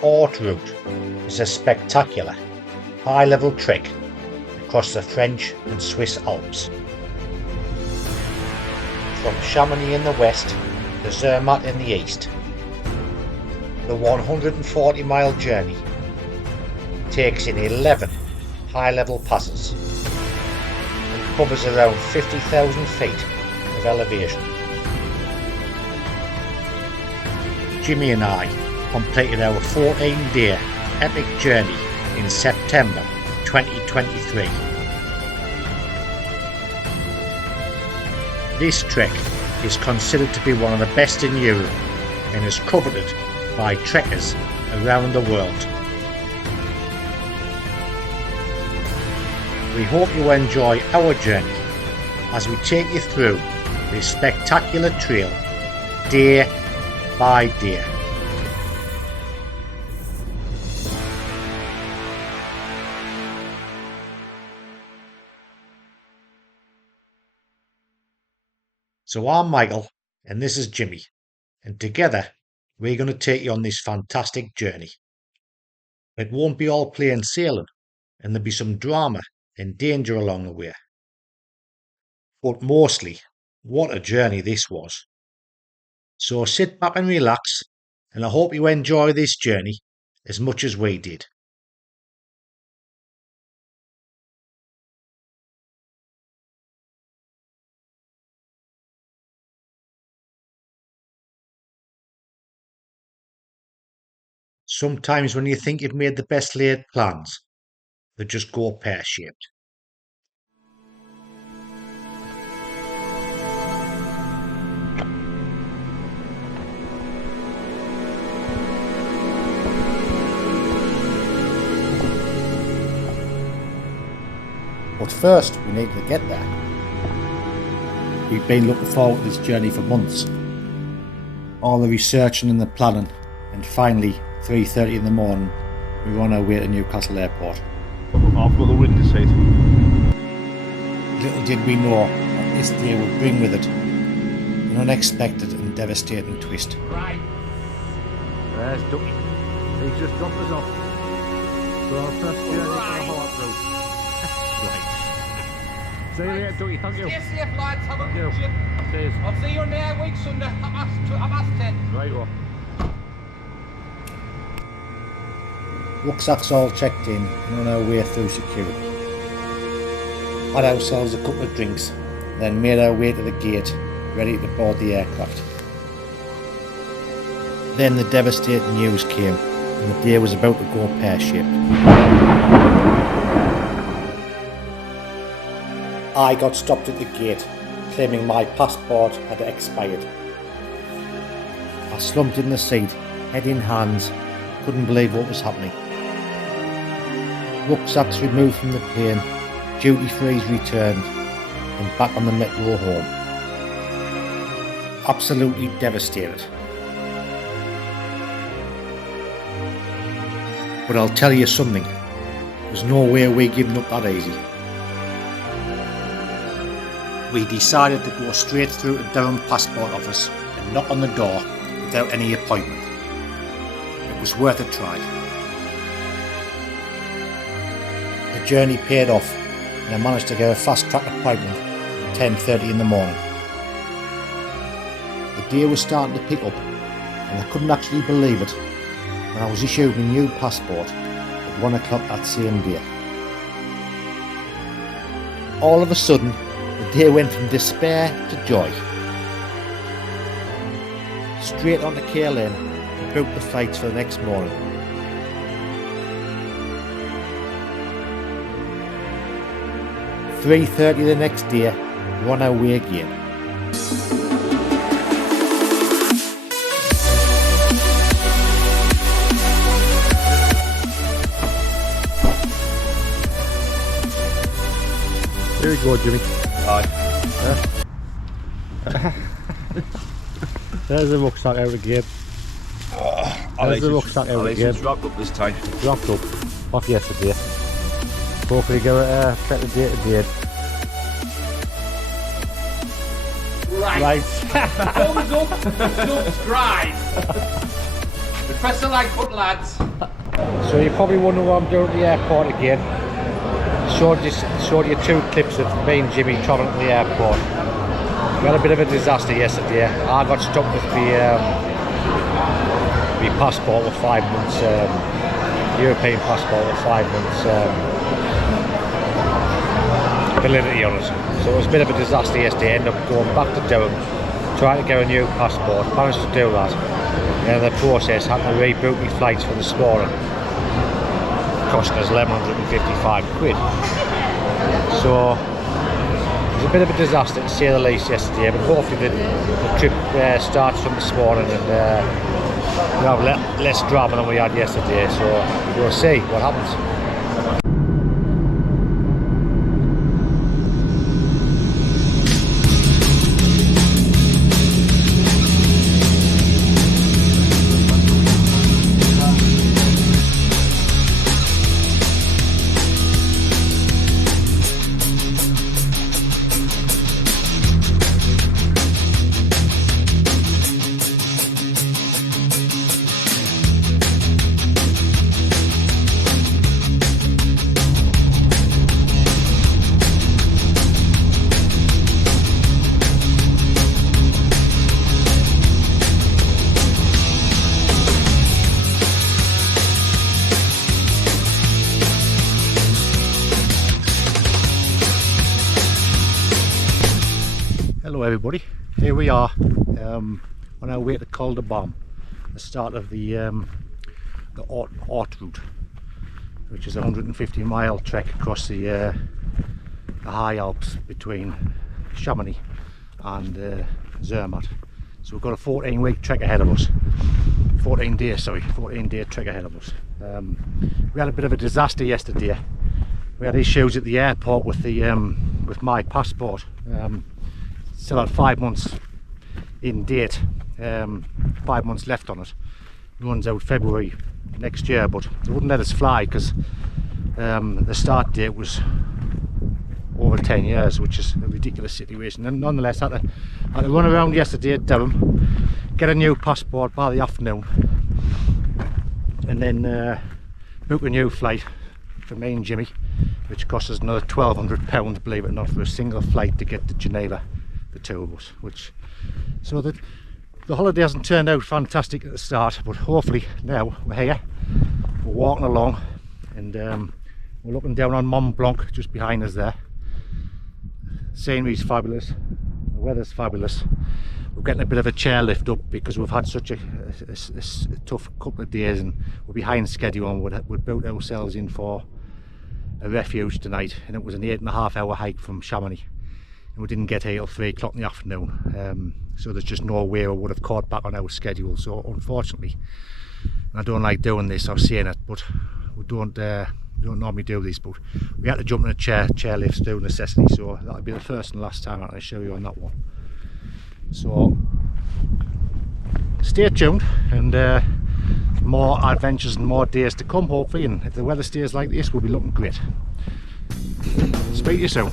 Haute Route is a spectacular, high-level trek across the French and Swiss Alps. From Chamonix in the west to Zermatt in the east, the 140-mile journey takes in 11 high-level passes and covers around 50,000 feet of elevation. Jimmy and I completed our 14-day epic journey in September 2023. This trek is considered to be one of the best in Europe and is coveted by trekkers around the world. We hope you enjoy our journey as we take you through this spectacular trail day by day. So I'm Michael and this is Jimmy, and together we're going to take you on this fantastic journey. It won't be all plain sailing, and there'll be some drama and danger along the way. But mostly, what a journey this was. So sit back and relax, and I hope you enjoy this journey as much as we did. Sometimes when you think you've made the best laid plans, they just go pear-shaped. But first, we need to get there. We've been looking forward to this journey for months. All the researching and the planning, and finally, 3:30 in the morning, we were on our way to Newcastle Airport. I've got the window seat. Little did we know what this day would bring with it. An unexpected and devastating twist. Right. There's Ducky. He's just dropped us off. So our first journey to the Haute Route. Right. See you later, Ducky. Thank you. Stay safe, lads. Have a Thank good you. trip. Cheers. I'll see you next week Sunday. I'm 10. Right, well. Rucksacks all checked in and on our way through security. Had ourselves a couple of drinks, then made our way to the gate, ready to board the aircraft. Then the devastating news came, and the day was about to go pear-shaped. I got stopped at the gate, claiming my passport had expired. I slumped in the seat, head in hands, couldn't believe what was happening. Rucksacks removed from the plane, duty frees returned, and back on the metro home. Absolutely devastated. But I'll tell you something, there's no way we're giving up that easy. We decided to go straight through to Durham Passport Office and knock on the door without any appointment. It was worth a try. The journey paid off, and I managed to get a fast-track appointment at 10:30 in the morning. The day was starting to pick up, and I couldn't actually believe it when I was issued my new passport at 1 o'clock that same day. All of a sudden, the day went from despair to joy. Straight onto KLM and booked the flights for the next morning. At 3:30 the next day, we were on our way again. Here we go, Jimmy. Aye. There's the rucksack out again. There's the rucksack out again. It's dropped up this time. Dropped up off yesterday. Hopefully get a check the date today. Right. Right. Thumbs up, subscribe. Press the like button, lads. So you probably wonder what I'm doing at the airport again. Showed you 2 clips of me and Jimmy travelling to the airport. We had a bit of a disaster yesterday. I got stuck with my passport with 5 months, European passport with 5 months validity on it. So it was a bit of a disaster yesterday. I ended up going back to Durham, trying to get a new passport. Managed to do that. And in the process, had to rebook my flights for this morning. Costing us 1,155 quid. So it was a bit of a disaster to say the least yesterday, but hopefully the trip starts from this morning and we have less drama than we had yesterday, so we'll see what happens. Hello everybody, here we are on our way to Col de Louvie, the start of the Haute Route, which is a 150-mile trek across the high Alps between Chamonix and Zermatt. So we've got a 14-week trek ahead of us, 14-day trek ahead of us. We had a bit of a disaster yesterday. We had issues at the airport with with my passport. Still had 5 months in date, 5 months left on it. It runs out February next year, but they wouldn't let us fly because the start date was over 10 years, which is a ridiculous situation. And nonetheless, I had to run around yesterday at Durham, get a new passport by the afternoon, and then book a new flight for me and Jimmy, which cost us another £1,200, believe it or not, for a single flight to get to Geneva, the 2 of us. So the holiday hasn't turned out fantastic at the start, but hopefully now we're here, we're walking along, and we're looking down on Mont Blanc just behind us there. Scenery's fabulous, the weather's fabulous. We're getting a bit of a chairlift up because we've had such a tough couple of days and we're behind schedule, and we'd built ourselves in for a refuge tonight, and it was an 8.5 hour hike from Chamonix, and we didn't get here till 3 o'clock in the afternoon. So there's just no way we would have caught back on our schedule. So unfortunately, and I don't like doing this or saying it, but we don't normally do this, but we had to jump in a chairlift through necessity. So that'll be the first and last time I'll show you on that one. So stay tuned, and more adventures and more days to come hopefully, and if the weather stays like this, we'll be looking great. Speak to you soon.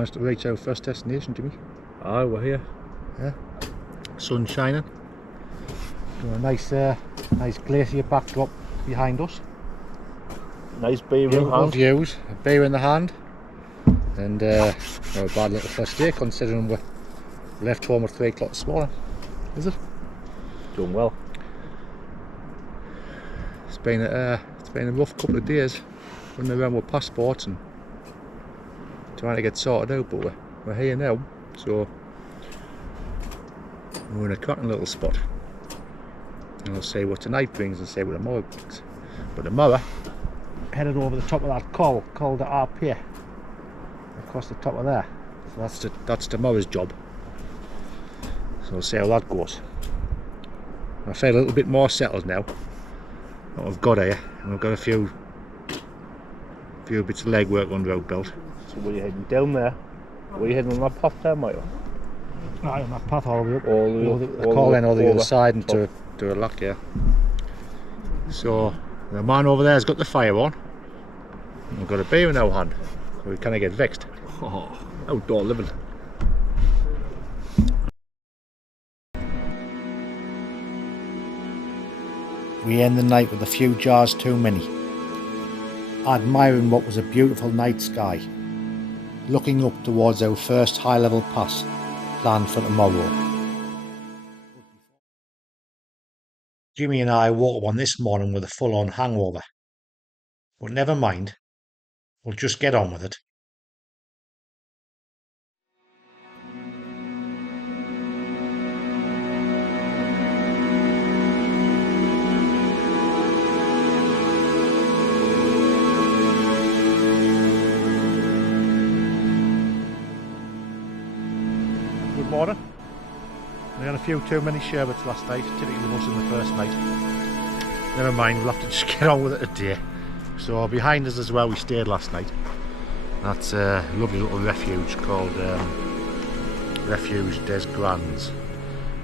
managed to reach our first destination, Jimmy. Oh, we're here. Yeah. Sun shining. Got a nice glacier backdrop behind us. Nice beer in Beautiful hand. views, a beer in the hand, and not a bad little first day considering we left home at 3 o'clock this morning. Is it? Doing well. It's been a rough couple of days running around with passports and trying to get sorted out, but we're here now, so we're in a cracking little spot. And we'll see what tonight brings and see what tomorrow brings. But tomorrow, headed over the top of that Col de Louvie, across the top of there. So that's tomorrow's job. So we'll see how that goes. I feel a little bit more settled now. What we've got here, and we've got a few bits of legwork under our belt. So were you heading down there? Were you heading on that path there, mate? Right on that path all the way up. All the way the Col then on the other side and to a lock, yeah. So the man over there has got the fire on. And we've got a beer in our hand. So we kind of get vexed. Oh, outdoor living. We end the night with a few jars too many, admiring what was a beautiful night sky, looking up towards our first high-level pass planned for tomorrow. Jimmy and I woke up on this morning with a full-on hangover, but never mind, we'll just get on with it. Good morning. We had a few too many sherbets last night, typically us in the first night. Never mind, we'll have to just get on with it today. So behind us as well, we stayed last night. That's a lovely little refuge called Refuge des Grands.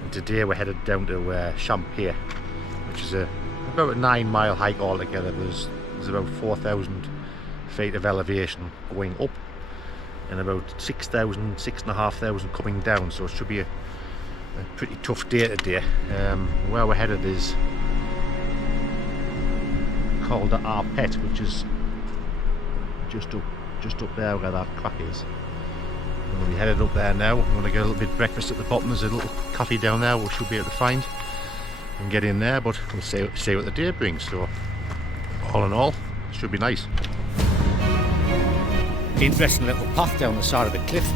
And today we're headed down to Champex, which is about a 9-mile hike altogether. There's about 4,000 feet of elevation going up, and about 6,500 coming down, so it should be a pretty tough day today. Where we're headed is Col de Louvie, which is just up there where that crack is. And we'll be headed up there now. We want to get a little bit of breakfast at the bottom. There's a little cafe down there we should be able to find and get in there, but we'll see what the day brings. So all in all, it should be nice. Interesting little path down the side of the cliff.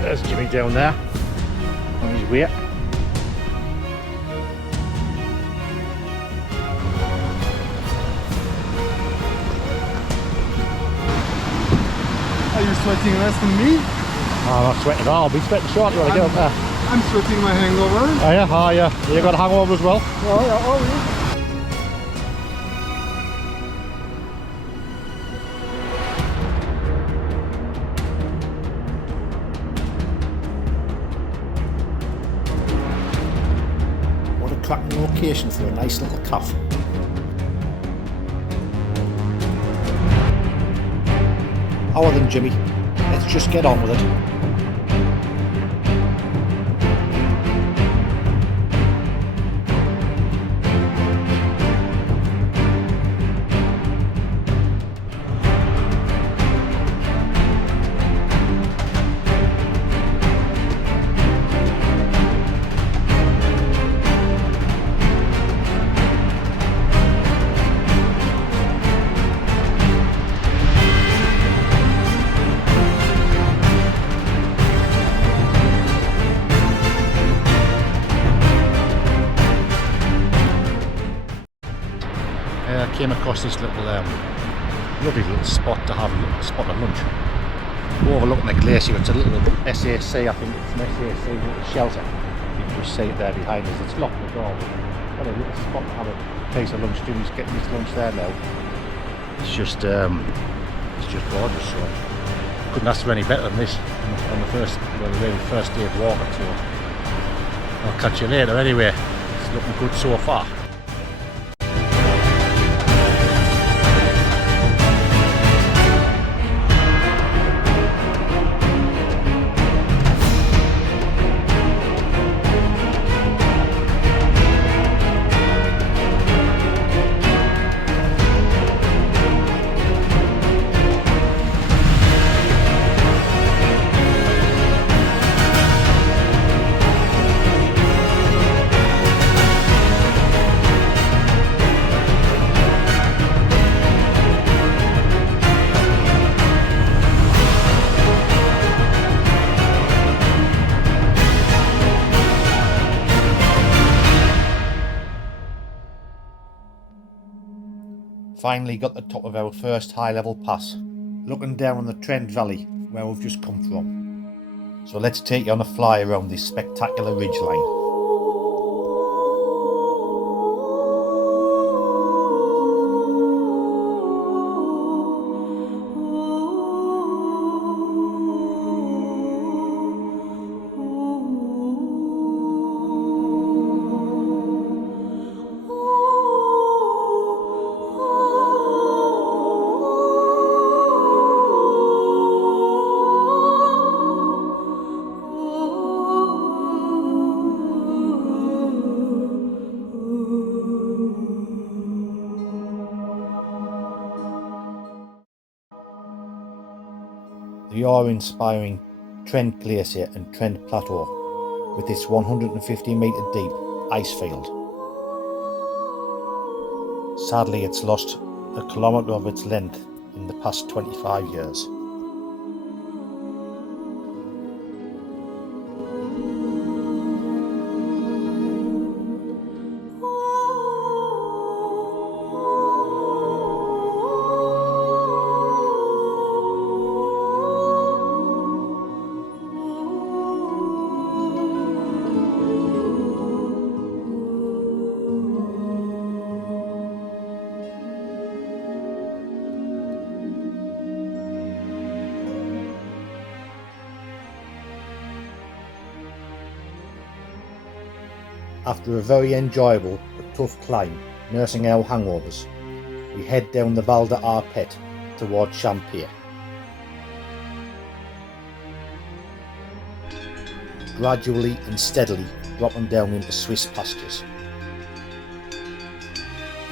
There's Jimmy down there on his way. Are you sweating less than me? Oh, I'm not sweating at all. I'll be sweating shortly when I get up there. I'm sweating my hangover. Oh yeah, oh yeah. You got a hangover as well? Oh yeah, oh yeah. What a cracking location for a nice little cafe. Hour then, Jimmy. Let's just get on with it. Came across this little lovely little spot to have a little spot of lunch overlooking the glacier. It's a little SAC, I think it's an SAC little shelter. You can just see it there behind us. It's locked the door. What a little spot to have a place of lunch. Jimmy's getting his lunch there now. It's just gorgeous. So couldn't ask for any better than this on the first day of walking. So I'll catch you later. Anyway, it's looking good so far. finally got the top of our first high level pass, looking down on the Trent Valley where we've just come from. So let's take you on a fly around this spectacular ridgeline. The awe-inspiring Trent Glacier and Trent Plateau with its 150 metre deep ice field. Sadly, it's lost a kilometre of its length in the past 25 years. After a very enjoyable but tough climb, nursing our hangovers, we head down the Val de Arpet towards Champex. Gradually and steadily dropping down into Swiss pastures.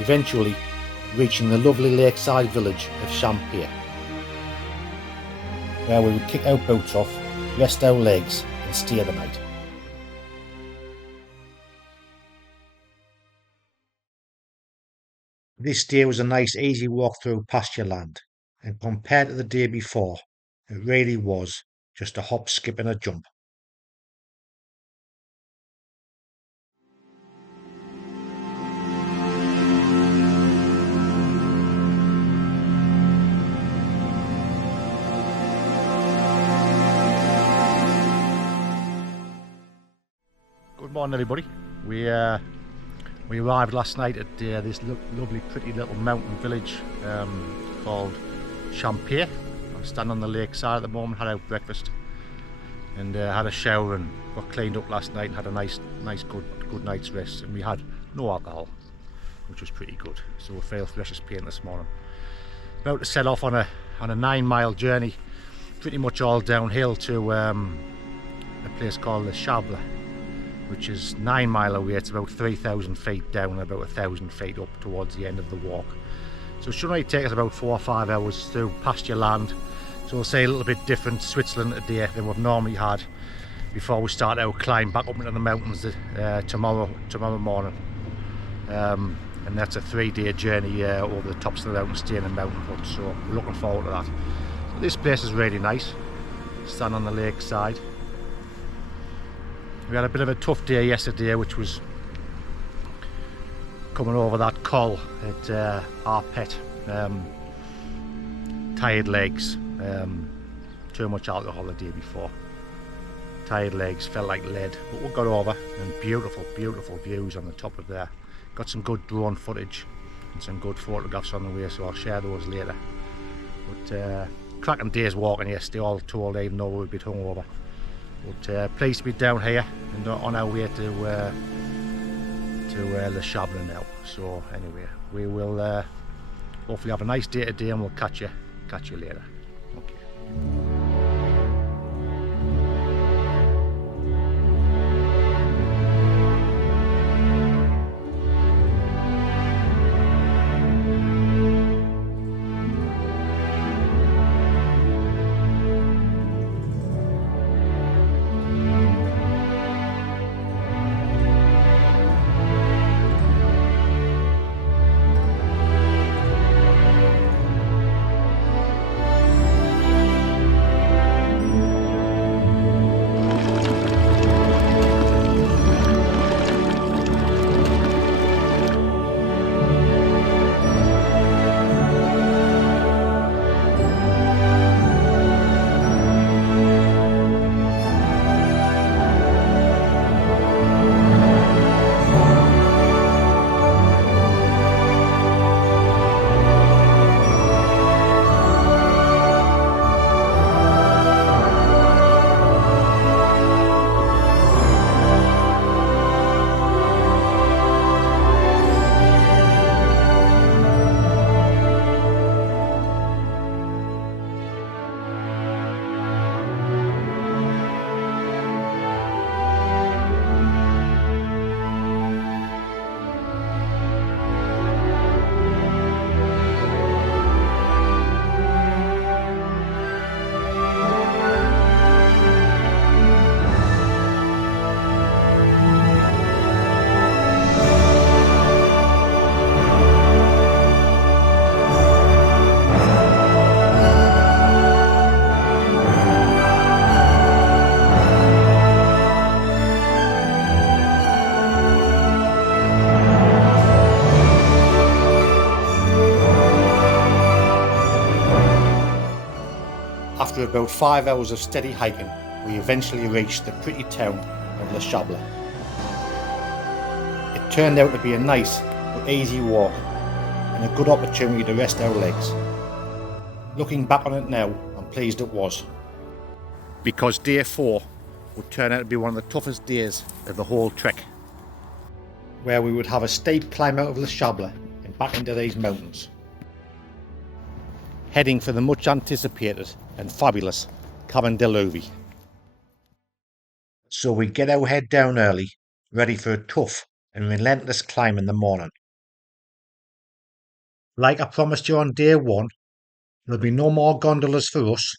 Eventually reaching the lovely lakeside village of Champex, where we would kick our boats off, rest our legs and stay the night. This day was a nice easy walk through pasture land, and compared to the day before, it really was just a hop, skip and a jump. Good morning, everybody. We arrived last night at this lovely, pretty little mountain village called Champex. I'm standing on the lakeside at the moment. Had our breakfast and had a shower and got cleaned up last night and had a nice, good night's rest. And we had no alcohol, which was pretty good. So we feel fresh as paint this morning. About to set off on a 9-mile journey, pretty much all downhill to a place called the Chable, which is 9 miles away. It's about 3,000 feet down and about 1,000 feet up towards the end of the walk. So it should only take us about 4 or 5 hours through pasture land. So we'll say a little bit different Switzerland today than we've normally had before we start our climb back up into the mountains tomorrow morning. And that's a 3-day journey over the tops of the mountain, staying in Mountain Hut. So we're looking forward to that. So this place is really nice. Stand on the lakeside. We had a bit of a tough day yesterday, which was coming over that col at Arpet. Tired legs, too much alcohol the day before. Tired legs, felt like lead, but we got over, and beautiful views on the top of there. Got some good drone footage and some good photographs on the way, so I'll share those later. But cracking day's walking yesterday, all told, even though we were a bit hungover. But pleased to be down here and on our way to the Chable now. So anyway, we will hopefully have a nice day today, and we'll catch you later. Okay. After about 5 hours of steady hiking, we eventually reached the pretty town of Le Chable. It turned out to be a nice but easy walk and a good opportunity to rest our legs. Looking back on it now, I'm pleased it was, because day 4 would turn out to be one of the toughest days of the whole trek, where we would have a steep climb out of Le Chable and back into these mountains, heading for the much anticipated and fabulous Cabane de Louvie. So we get our head down early, ready for a tough and relentless climb in the morning. Like I promised you on day 1, there'll be no more gondolas for us.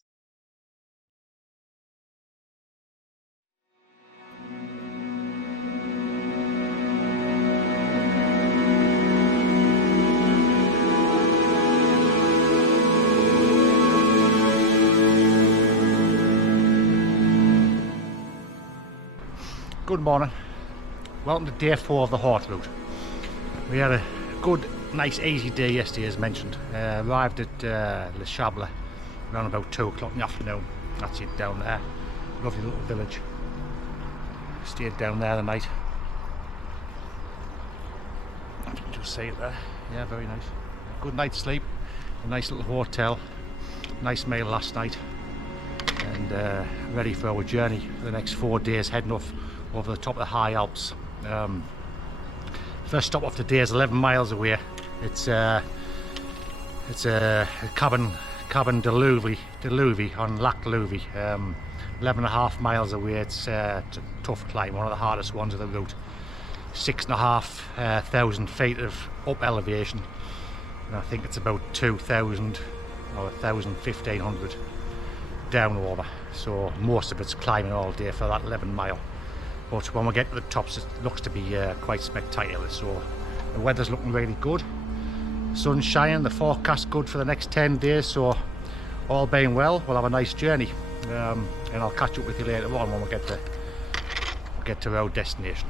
Good morning, welcome to day 4 of the Haute Route. We had a good, nice, easy day yesterday as mentioned. Arrived at Le Chable around about 2 o'clock in the afternoon. That's it down there, lovely little village. Stayed down there the night. You can just see it there, yeah, very nice. A good night's sleep, a nice little hotel, nice meal last night, and ready for our journey for the next 4 days, heading off over the top of the high Alps. First stop of the day is 11 miles away. It's a Cabane de Louvie on Lac Louvie. 11.5 miles away. It's a tough climb, one of the hardest ones of the route. 6,500 feet of up elevation, and I think it's about 2,000 or 1,500 down over. So most of it's climbing all day for that 11 mile. But when we get to the tops, it looks to be quite spectacular. So the weather's looking really good. Sun's shining, the forecast good for the next 10 days. So all being well, we'll have a nice journey. And I'll catch up with you later on when we get to our destination.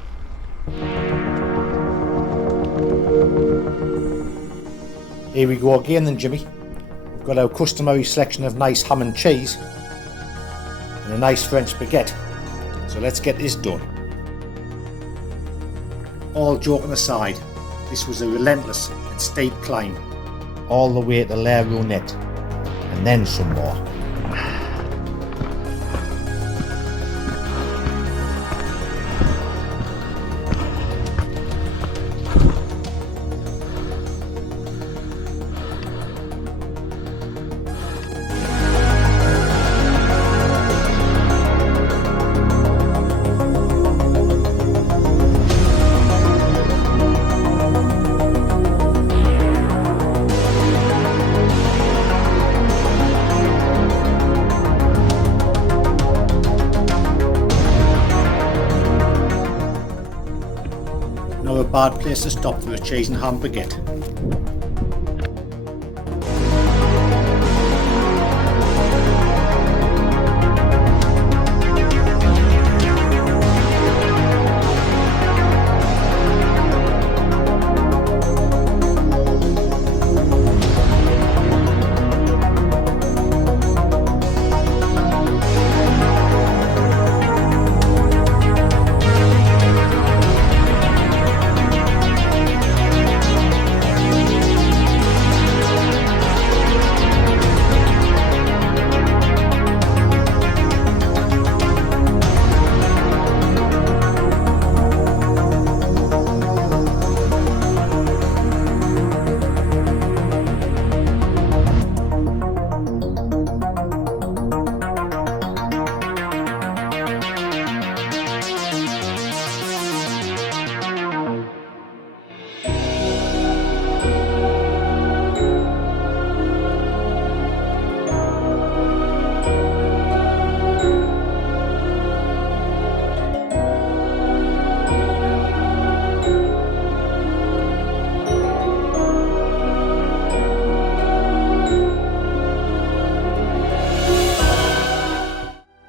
Here we go again then, Jimmy. We've got our customary selection of nice ham and cheese and a nice French baguette. So let's get this done. All joking aside, this was a relentless and steep climb all the way to La Runette and then some more. Not a bad place to stop for a cheese and ham baguette.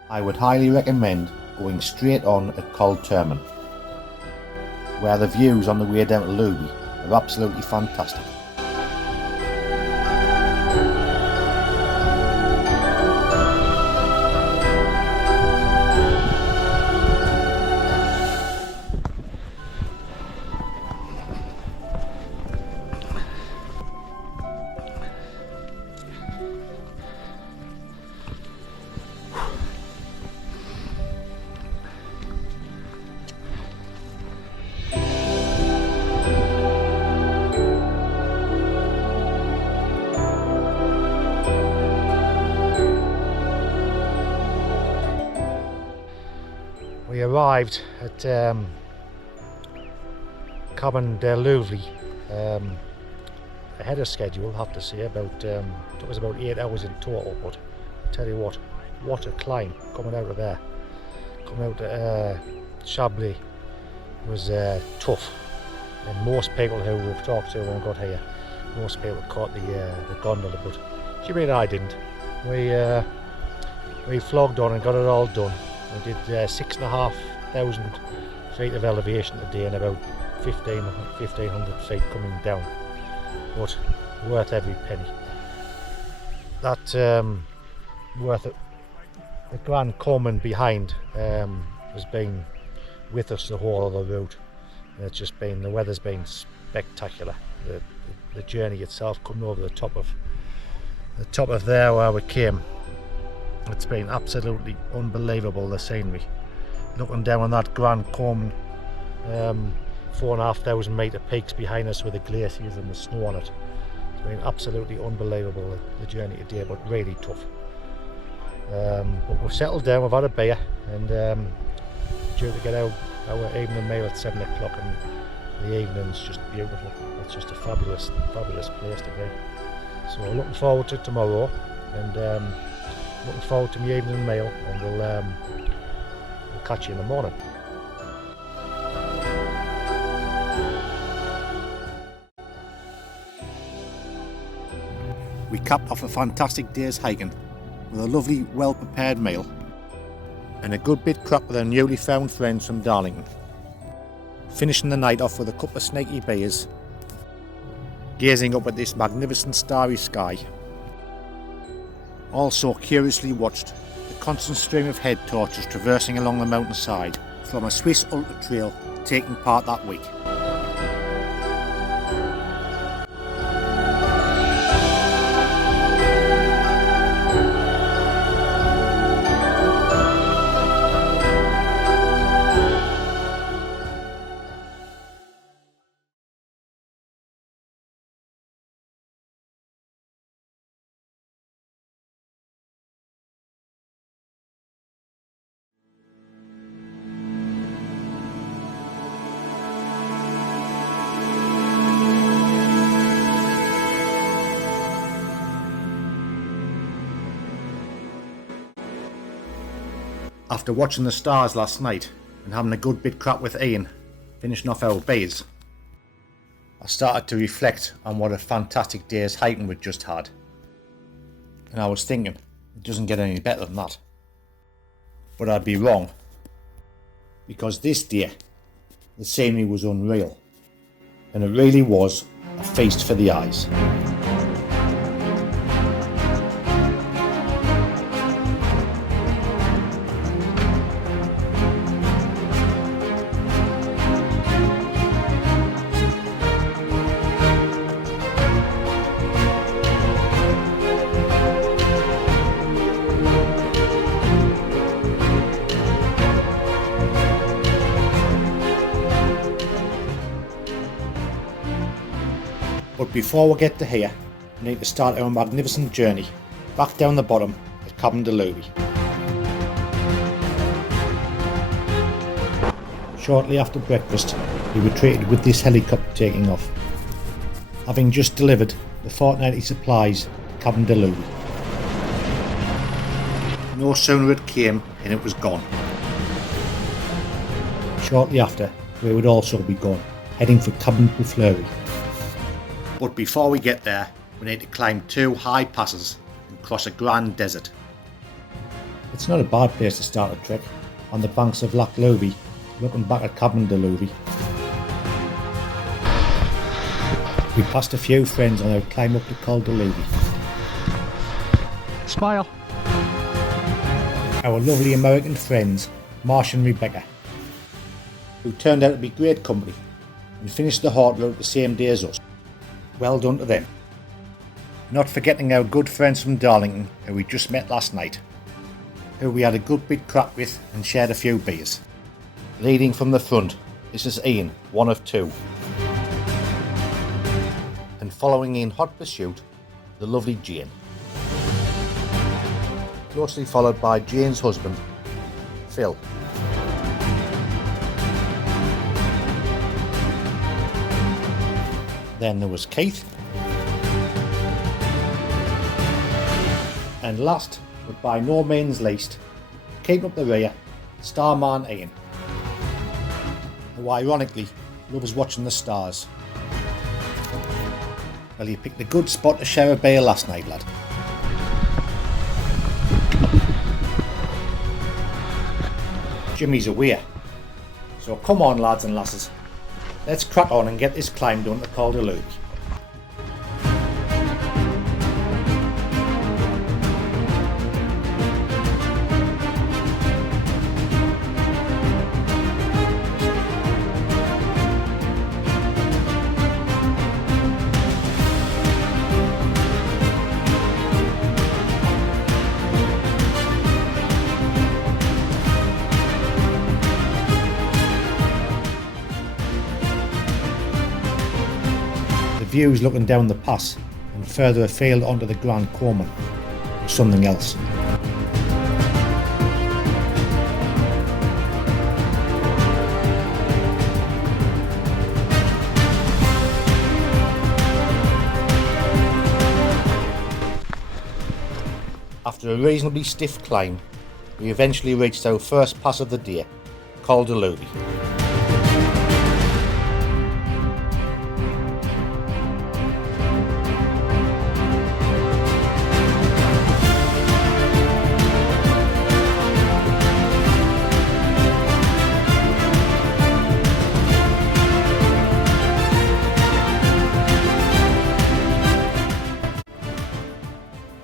I would highly recommend going straight on at Col de Louvie, where the views on the way down to Louvie are absolutely fantastic. We arrived at Cabane de Louvie ahead of schedule, I have to say. Took us about 8 hours in total, but I tell you what a climb coming out of there. Coming out to Chable was tough, and most people who we've talked to when we got here, most people caught the gondola, but Jimmy and I didn't. We flogged on and got it all done. We did 6,500 feet of elevation today and about 1,500 feet coming down, but worth every penny. That worth it. The Grand Common behind has been with us the whole of the route, and it's just been, the weather's been spectacular. The journey itself, coming over the top of there where we came, it's been absolutely unbelievable, the scenery. Looking down on that Grand Common, 4,500 metre peaks behind us with the glaciers and the snow on it. It's been absolutely unbelievable, the journey today, but really tough. But we've settled down, we've had a beer, and due to get our evening meal at 7 o'clock, and the evening's just beautiful. It's just a fabulous place to be. So looking forward to tomorrow, and looking forward to my evening meal, and we'll catch you in the morning. We capped off a fantastic day's hiking with a lovely, well-prepared meal and a good bit crap with our newly found friends from Darlington. Finishing the night off with a couple of snaky beers, gazing up at this magnificent starry sky. Also curiously watched the constant stream of head torches traversing along the mountainside from a Swiss ultra trail taking part that week. After watching the stars last night and having a good bit crap with Ian, finishing off our beers, I started to reflect on what a fantastic day's hiking we'd just had. And I was thinking, it doesn't get any better than that. But I'd be wrong, because this day, the scenery was unreal, and it really was a feast for the eyes. But before we get to here, we need to start our magnificent journey back down the bottom at Cabane de Louvie. Shortly after breakfast, we were treated with this helicopter taking off, having just delivered the fortnightly supplies to Cabane de Louvie. No sooner it came and it was gone. Shortly after, we would also be gone, heading for Cabane Prafleuri. But before we get there, we need to climb 2 high passes and cross a grand desert. It's not a bad place to start a trek, on the banks of Lac Louvie, looking back at Cabane de Louvie. We passed a few friends on our climb up to Col de Louvie. Smile. Our lovely American friends, Marsh and Rebecca, who turned out to be great company and finished the Haute Route the same day as us. Well done to them. Not forgetting our good friends from Darlington, who we just met last night, who we had a good bit crack with and shared a few beers. Leading from the front, this is Ian, one of 2. And following in hot pursuit, the lovely Jane. Closely followed by Jane's husband, Phil. Then there was Keith. And last, but by no means least, keeping up the rear, Starman Ian, who ironically loves watching the stars. Well, you picked a good spot to share a beer last night, lad. Jimmy's away. So come on, lads and lasses. Let's crack on and get this climb done to Col de Louvie. Views looking down the pass and further afield onto the Grand Corman or something else. After a reasonably stiff climb, we eventually reached our first pass of the day, Col de Louvie.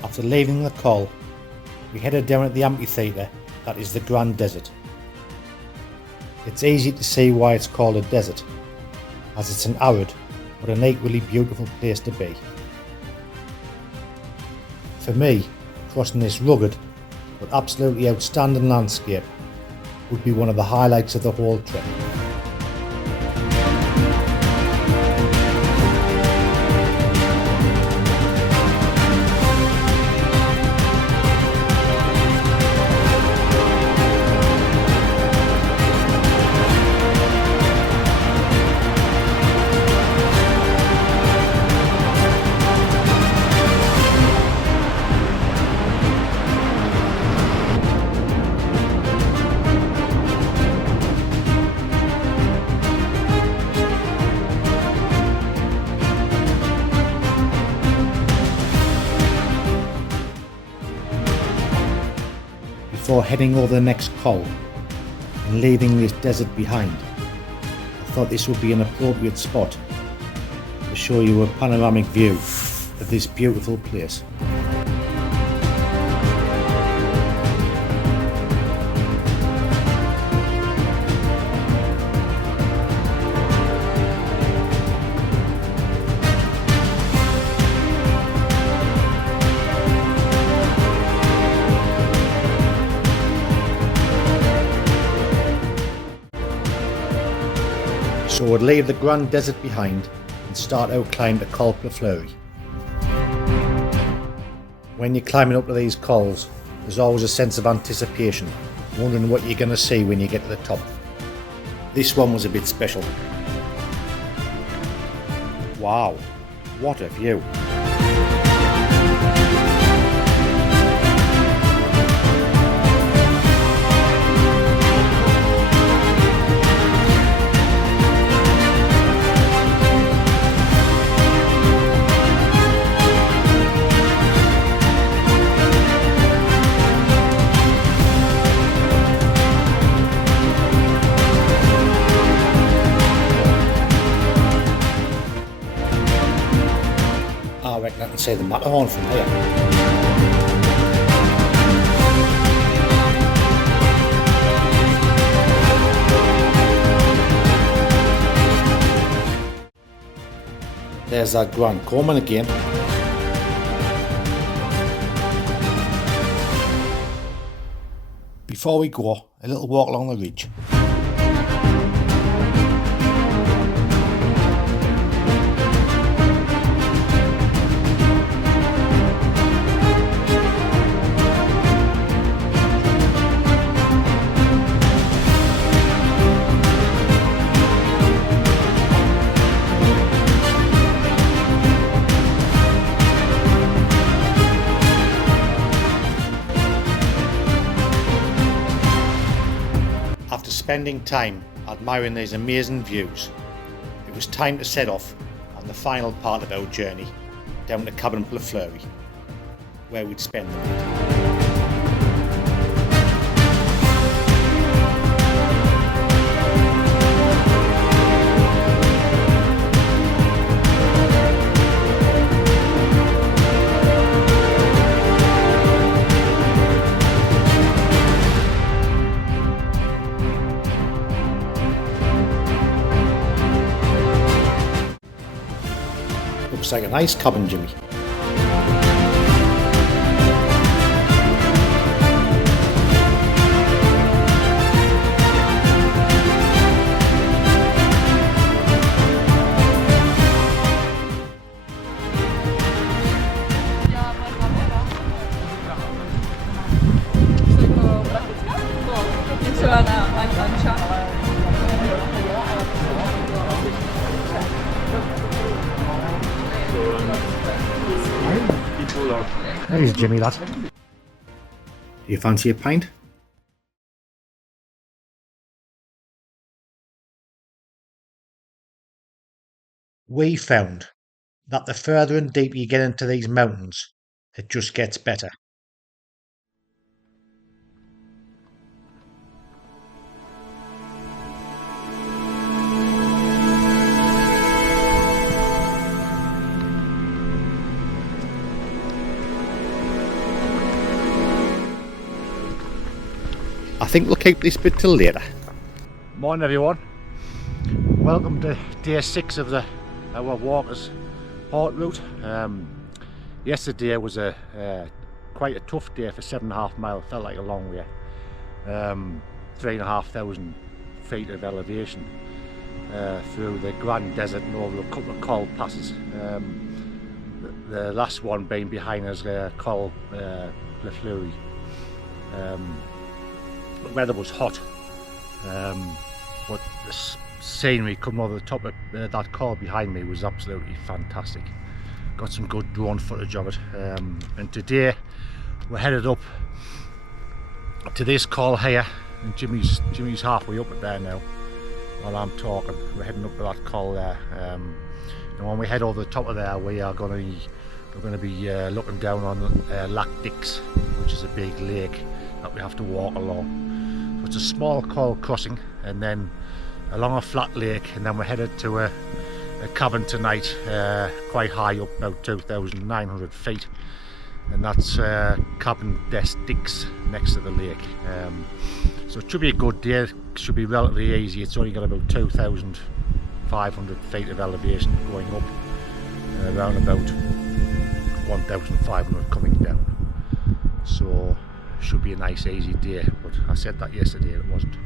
After leaving the col, we headed down at the amphitheatre that is the Grand Desert. It's easy to see why it's called a desert, as it's an arid but an equally beautiful place to be. For me, crossing this rugged but absolutely outstanding landscape would be one of the highlights of the whole trip. Before heading over the next col and leaving this desert behind, I thought this would be an appropriate spot to show you a panoramic view of this beautiful place. So we'd leave the Grand Desert behind and start our climb to Col Prafleuri. When you're climbing up to these cols, there's always a sense of anticipation, wondering what you're going to see when you get to the top. This one was a bit special. Wow, what a view! I reckon I can see the Matterhorn from here. There's that Grand Corman again. Before we go, a little walk along the ridge. After spending time admiring these amazing views, it was time to set off on the final part of our journey down to Cabane Prafleuri, where we'd spend the night. Looks like a nice cabin, Jimmy. There's Jimmy, lad. Do you fancy a pint? We found that the further and deeper you get into these mountains, it just gets better. I think we'll keep this bit till later. Morning everyone. Welcome to day 6 of our walkers Haute Route. Yesterday was quite a tough day for 7.5 miles. Felt like a long way. 3,500 feet of elevation through the Grand Desert and over a couple of col passes. The last one being behind us, Col de Louvie. The weather was hot, but the scenery coming over the top of that col behind me was absolutely fantastic. Got some good drone footage of it, and today we're headed up to this col here, and Jimmy's halfway up it there now while I'm talking. We're heading up to that col there, and when we head over the top of there, we're going to be looking down on Lac Dix, which is a big lake that we have to walk along. So it's a small col crossing and then along a flat lake, and then we're headed to a cabin tonight, quite high up, about 2,900 feet, and that's Cabane des Dix next to the lake. So it should be a good day. It should be relatively easy. It's only got about 2,500 feet of elevation going up, around about 1,500 coming down. So should be a nice easy day, but I said that yesterday, it wasn't.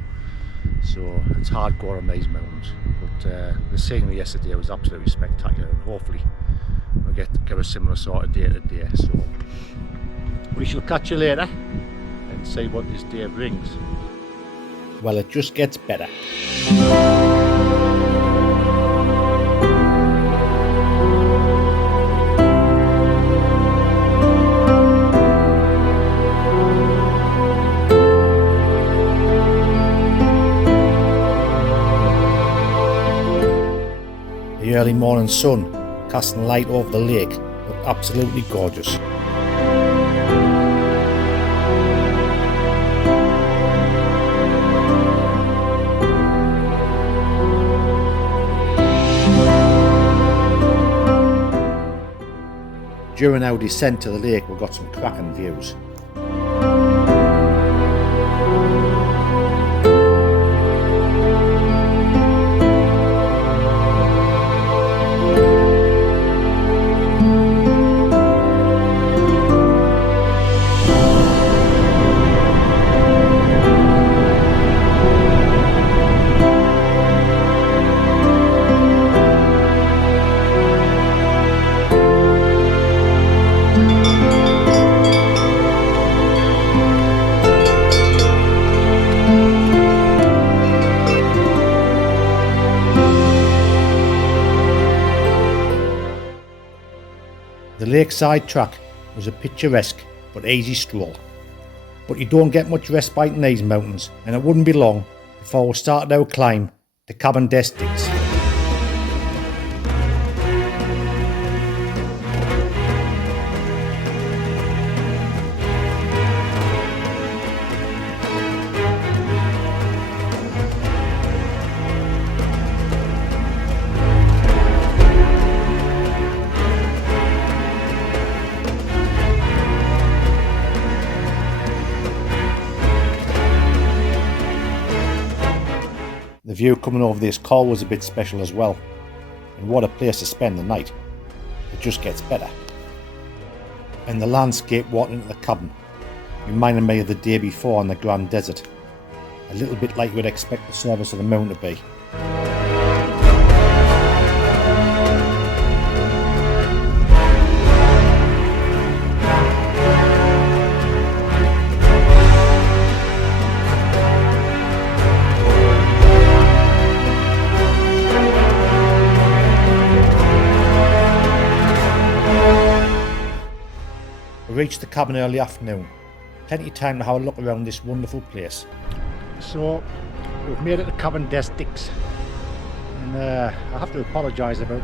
So it's hardcore on these mountains, but the scenery yesterday was absolutely spectacular, and hopefully we'll get a similar sort of day today. So we shall catch you later and see what this day brings. Well, it just gets better. The early morning sun casting light over the lake looked absolutely gorgeous. During our descent to the lake, we got some cracking views. The lakeside track was a picturesque but easy stroll, but you don't get much respite in these mountains, and it wouldn't be long before we started our climb to Cabane des Sticks. The view coming over this col was a bit special as well, and what a place to spend the night. It just gets better. And the landscape walking into the cabin reminded me of the day before on the Grand Desert, a little bit like you would expect the surface of the mountain to be. We reached the cabin early afternoon, plenty of time to have a look around this wonderful place. So we've made it to Cabane des Sticks, and I have to apologise about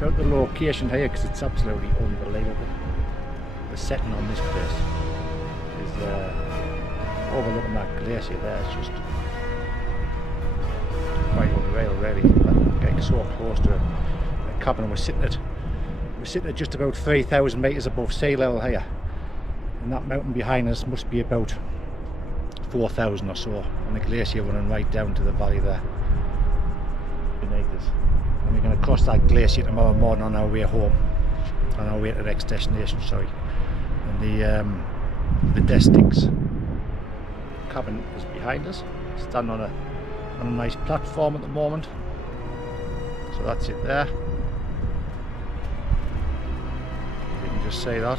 the location here because it's absolutely unbelievable. The setting on this place is overlooking that glacier there. It's just quite unreal, really. Getting so close to a cabin. We're sitting at just about 3,000 metres above sea level here, and that mountain behind us must be about 4,000 or so, and the glacier running right down to the valley there beneath us. And we're going to cross that glacier tomorrow morning on our way home, on our way to the next destination, sorry. And the Des Sticks cabin is behind us, standing on a nice platform at the moment. So that's it there. You can just see that.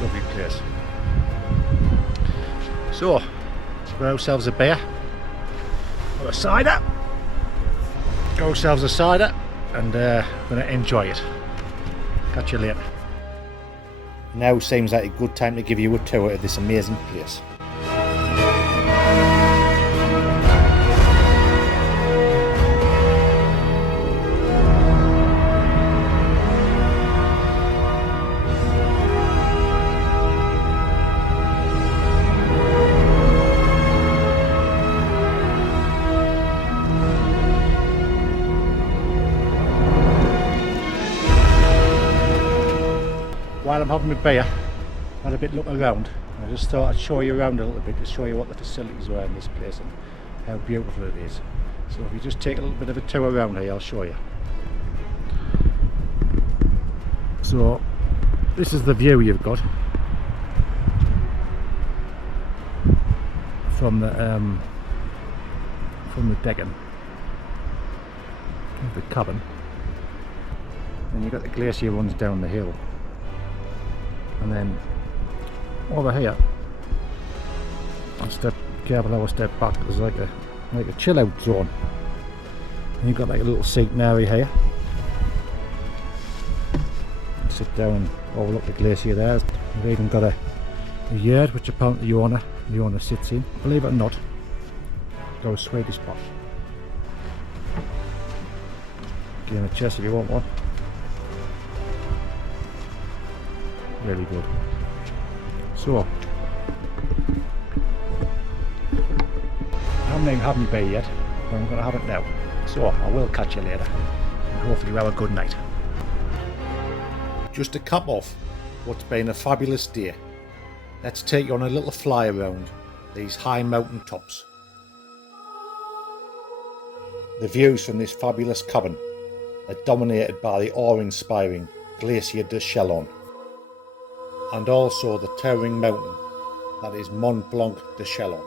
Lovely place. So, let's get ourselves a beer or a cider. Get ourselves a cider, and we're going to enjoy it. Catch you later. Now seems like a good time to give you a tour of this amazing place. While I'm having my beer, I had a bit look around. I just thought I'd show you around a little bit to show you what the facilities were in this place and how beautiful it is. So if you just take a little bit of a tour around here, I'll show you. So this is the view you've got from the decking of the cabin, and you've got the glacier runs down the hill. And then over here, I'll step back, there's like a chill out zone. And you've got like a little seating area here. You sit down and overlook the glacier there. We've even got a yard which apparently the owner sits in. Believe it or not, got a Swedish spot. Give him a chest if you want one. Really good. So, I haven't even had my beer yet, but I'm going to have it now. So, I will catch you later, and hopefully you have a good night. Just to cap off what's been a fabulous day, let's take you on a little fly around these high mountain tops. The views from this fabulous cabin are dominated by the awe-inspiring Glacier de Chalon, and also the towering mountain that is Mont Blanc de Chalon.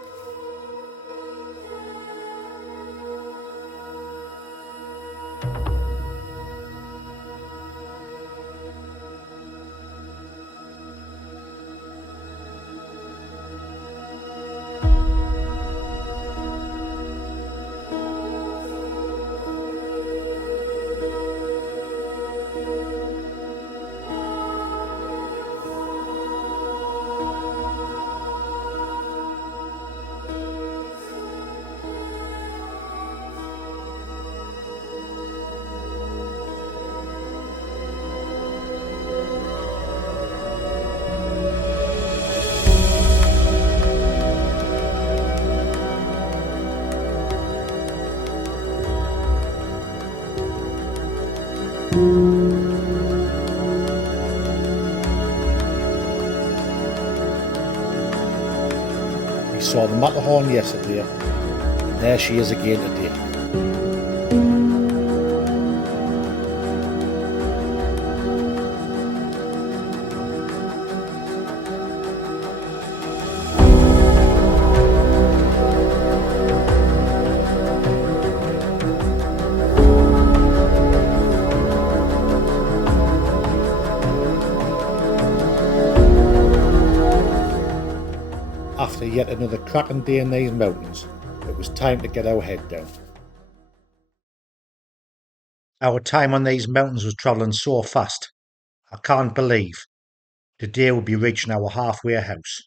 We saw the Matterhorn yesterday, and there she is again today. After yet another cracking day in these mountains, it was time to get our head down. Our time on these mountains was travelling so fast. I can't believe today we'll be reaching our halfway house.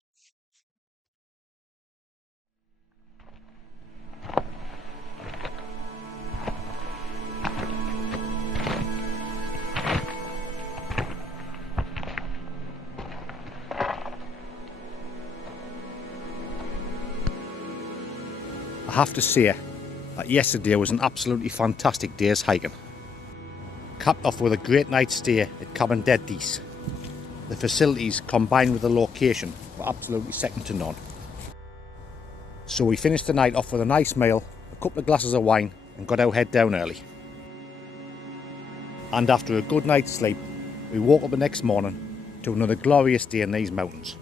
I have to say that yesterday was an absolutely fantastic day's hiking. Capped off with a great night's stay at Cabane. The facilities combined with the location were absolutely second to none. So we finished the night off with a nice meal, a couple of glasses of wine and got our head down early. And after a good night's sleep, we woke up the next morning to another glorious day in these mountains.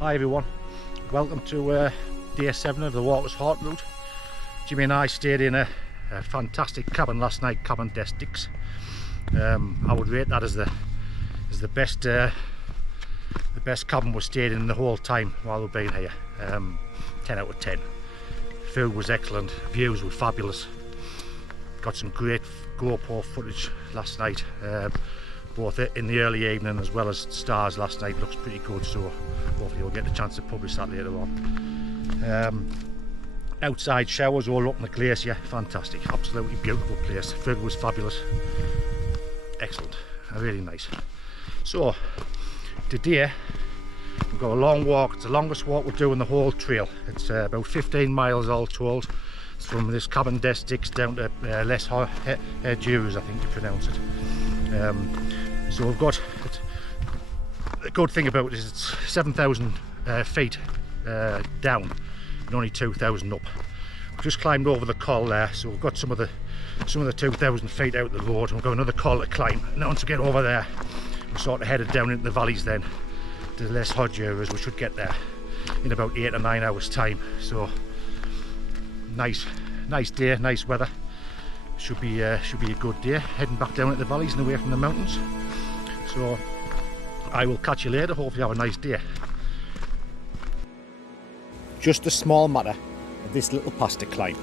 Hi everyone. Welcome to day 7 of the Haute Route. Jimmy and I stayed in a fantastic cabin last night, Cabane. I would rate that as the best cabin we stayed in the whole time while we've been here. 10 out of 10. Food was excellent, views were fabulous. Got some great GoPro footage last night, both in the early evening as well as stars last night. Looks pretty good, so hopefully we'll get the chance to publish that later on. Outside showers all up on the glacier, fantastic, absolutely beautiful place. Food was fabulous, excellent, really nice. So today we've got a long walk. It's the longest walk we'll do in the whole trail. It's about 15 miles all told. It's from this Cabane down to Les Hauderes, I think you pronounce it. So we've got, the good thing about it is it's 7,000 feet down and only 2,000 up. We've just climbed over the col there, so we've got some of the 2,000 feet out the road. We've got another col to climb. Now once we get over there, we're sort of headed down into the valleys then to Les Hauderes. We should get there in about 8 or 9 hours time. So nice day, nice weather. Should be a good day. Heading back down into the valleys and away from the mountains. So I will catch you later. Hopefully you have a nice day. Just a small matter of this little pass to climb.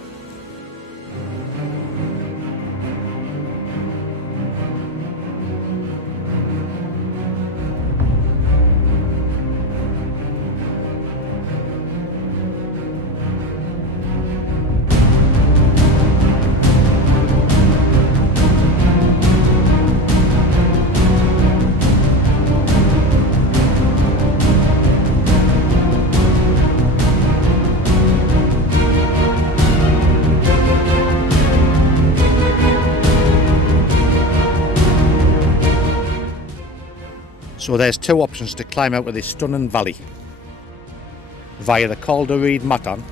So there's two options to climb out of this stunning valley. Via the Col de Louvie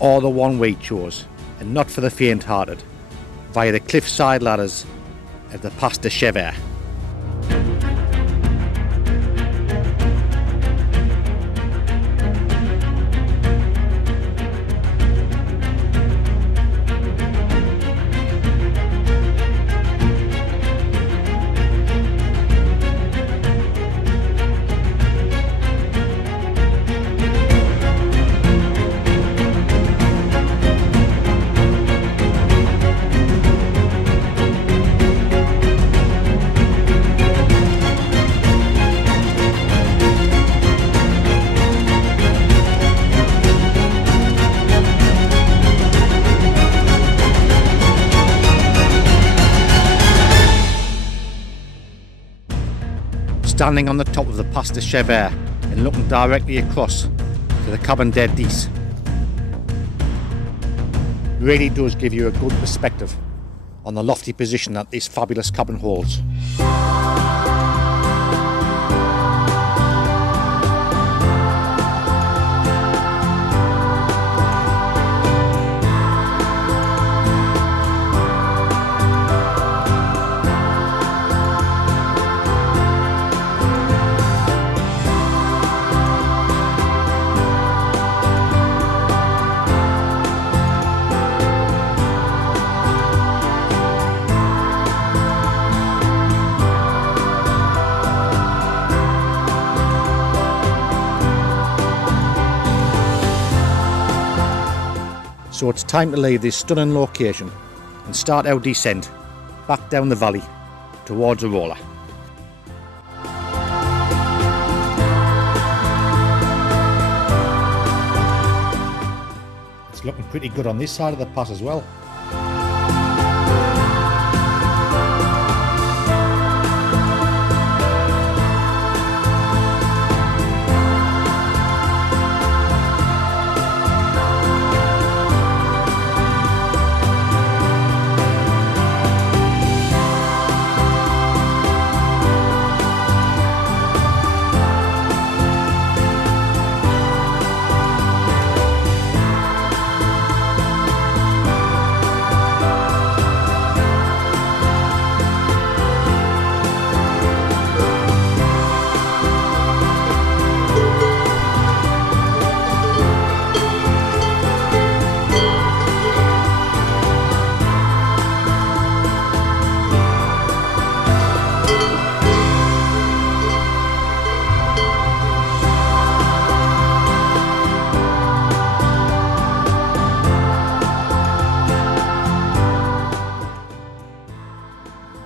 or the one we chose, and not for the faint-hearted, via the cliffside ladders of the Pas de Chèvres. Standing on the top of the Pas de Chèvres and looking directly across to the Cabane really does give you a good perspective on the lofty position that this fabulous cabin holds. So it's time to leave this stunning location and start our descent back down the valley towards Arola. It's looking pretty good on this side of the pass as well.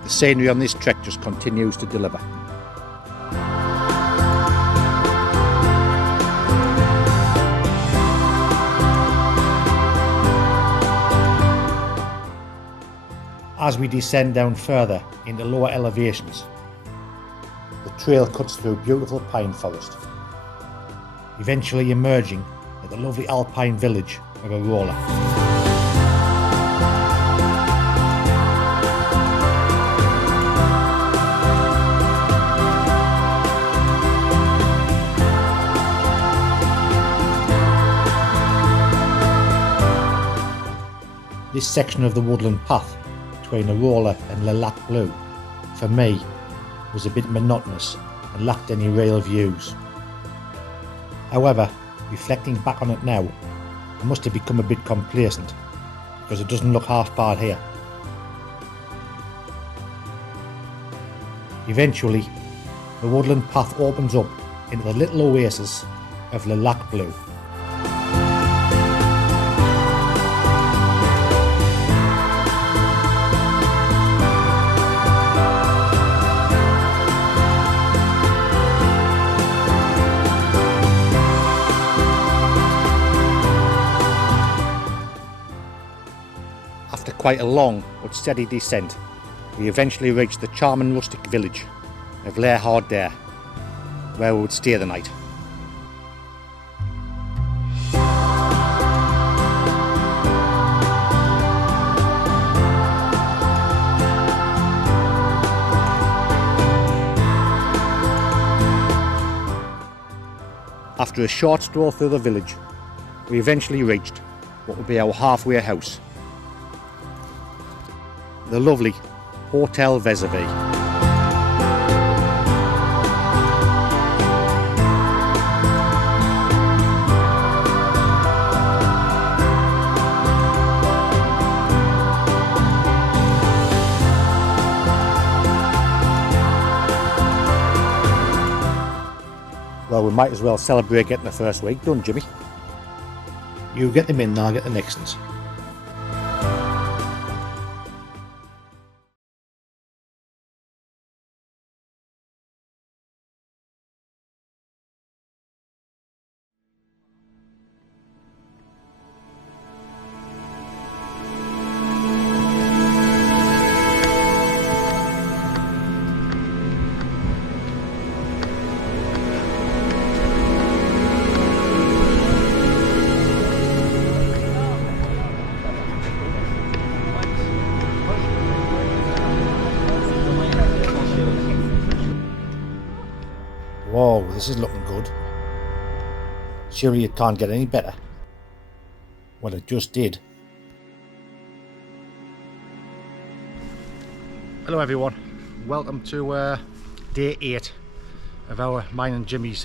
The scenery on this trek just continues to deliver. As we descend down further into lower elevations, the trail cuts through beautiful pine forest, eventually emerging at the lovely alpine village of Arola. This section of the woodland path between Arola and Le Lac Bleu, for me, was a bit monotonous and lacked any real views. However, reflecting back on it now, I must have become a bit complacent because it doesn't look half bad here. Eventually, the woodland path opens up into the little oasis of Le Lac Bleu. After quite a long but steady descent, we eventually reached the charming rustic village of Les Hauderes, where we would stay the night. After a short stroll through the village, we eventually reached what would be our halfway house, the lovely Hotel Vesuvius. Well, we might as well celebrate getting the first week done, Jimmy. You get them in and I'll get the next ones. Whoa, this is looking good. Surely it can't get any better. Well, it just did. Hello everyone, welcome to day 8 of mine and Jimmy's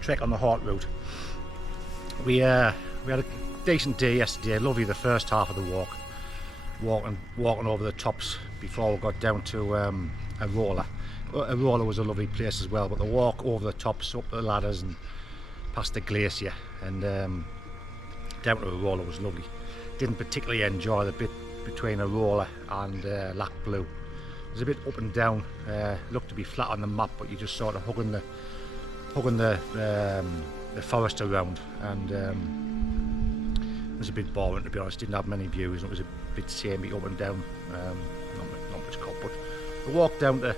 trek on the Haute Route. We had a decent day yesterday, lovely the first half of the walk, walking over the tops before we got down to Arola. Arola was a lovely place as well, but the walk over the tops, up the ladders and past the glacier and down to Arola was lovely. didn't particularly enjoy the bit between Aurora and Lac Bleu. It was a bit up and down, looked to be flat on the map, but you just sort of hugging the forest around, and it was a bit boring, to be honest. Didn't have many views, and it was a bit samey up and down, not much cop. But the walk down to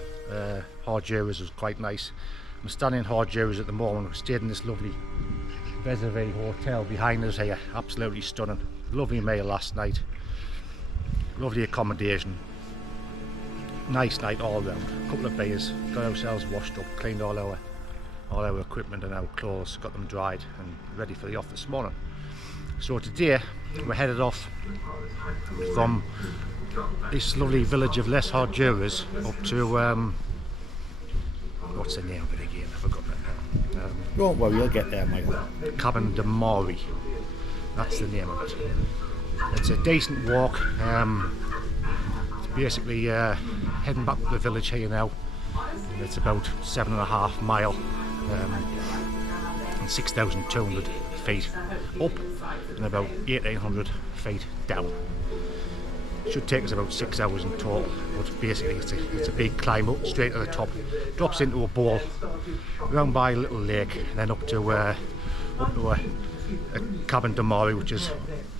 Hauderes was quite nice. I'm standing in Hauderes at the moment. We stayed in this lovely Reserve hotel behind us here, absolutely stunning. Lovely meal last night, lovely accommodation, nice night all round. A couple of beers, got ourselves washed up, cleaned all our equipment and our clothes, got them dried and ready for the off this morning. So today we're headed off from this lovely village of Les Hauderes up to what's the name of it again? I've forgotten it now. Don't worry, you'll get there, Michael. Cabane de Moiry, that's the name of it. It's a decent walk. It's basically heading back to the village here now. It's about 7.5 miles and 6,200 feet up and about 1,800 feet down. Should take us about 6 hours in total, but basically it's a big climb up straight to the top, drops into a bowl, round by a little lake, and then up to a Cabane de Moiry, which is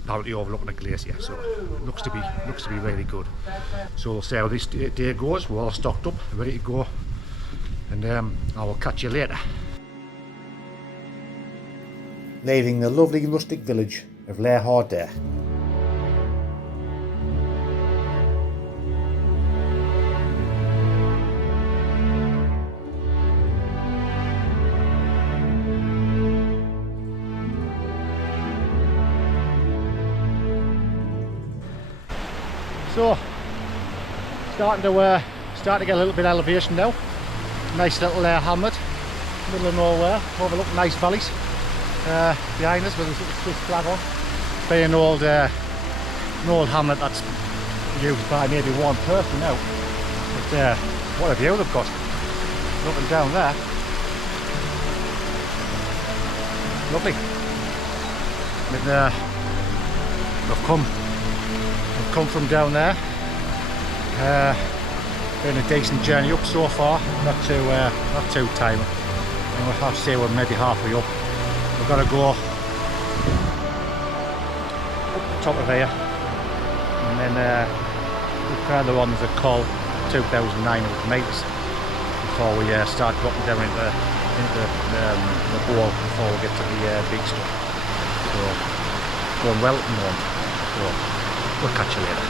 apparently overlooking a glacier. So it looks to be really good. So we'll see how this day goes. We're all stocked up, ready to go, and I will catch you later. Leaving the lovely rustic village of Les Hauderes. So starting to get a little bit of elevation now. Nice little hamlet, middle of nowhere, overlooking nice valleys behind us with a little Swiss flag on. Being an old hamlet that's used by maybe one person now. But what a view they've got, up and down there. Lovely. And, we've come from down there. Been a decent journey up so far, not too tiring. And we'll have to say we're maybe halfway up. We've got to go up the top of here, and then further on there's a col 2,900 metres before we start dropping down into the bowl before we get to the big stuff. So going well at the moment. So we'll catch you later.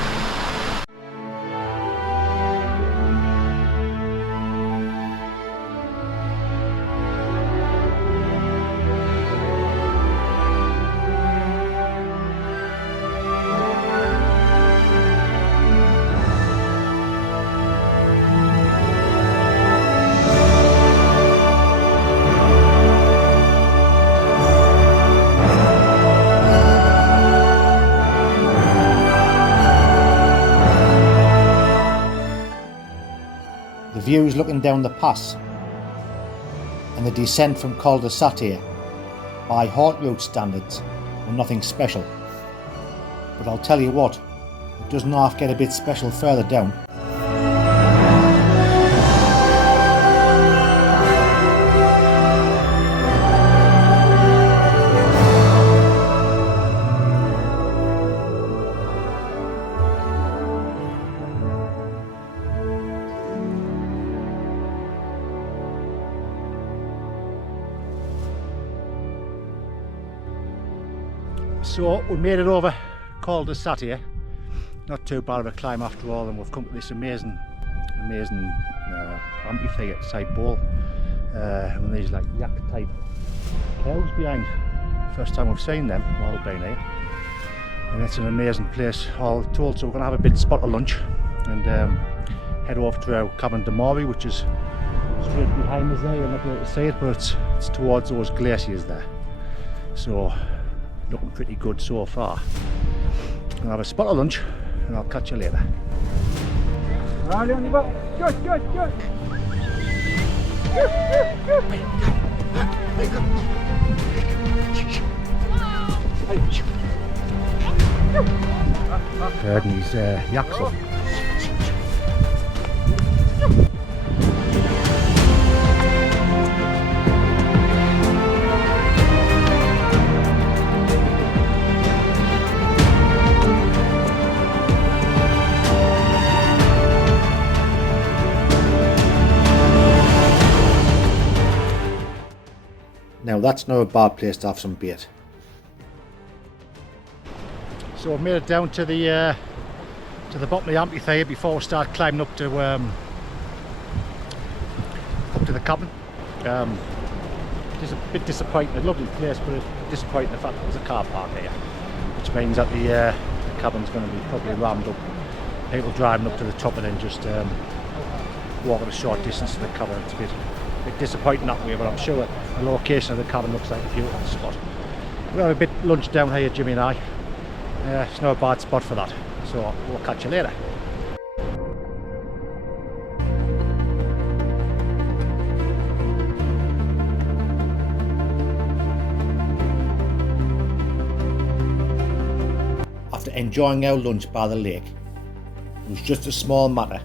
The views looking down the pass and the descent from Col de Louvie by Haute Route standards were nothing special. But I'll tell you what, it doesn't half get a bit special further down. So we made it over Col de Louvie. Not too bad of a climb after all, and we've come to this amazing amphitheatre type bowl, and these like yak type cows behind. First time we've seen them while we've been here, and it's an amazing place all told. So we're going to have a bit spot of lunch and head off to our Cabane de Moiry, which is straight behind us there. You're not able to see it, but it's towards those glaciers there. So looking pretty good so far. I'll have a spot of lunch and I'll catch you later. Allez, on y va. Good, good, good. Allez. herding his yaks up. Now that's not a bad place to have some bait. So I've made it down to the bottom of the amphitheatre before we start climbing up to the cabin. Just a bit disappointing. A lovely place, but it's disappointing the fact that there's a car park here, which means that the cabin's going to be probably rammed up. People driving up to the top and then just walking a short distance to the cabin. It's a bit disappointing that way, but I'm sure the location of the cabin looks like a beautiful spot. We'll have a bit lunch down here, Jimmy and I. It's not a bad spot for that, so we'll catch you later. After enjoying our lunch by the lake, it was just a small matter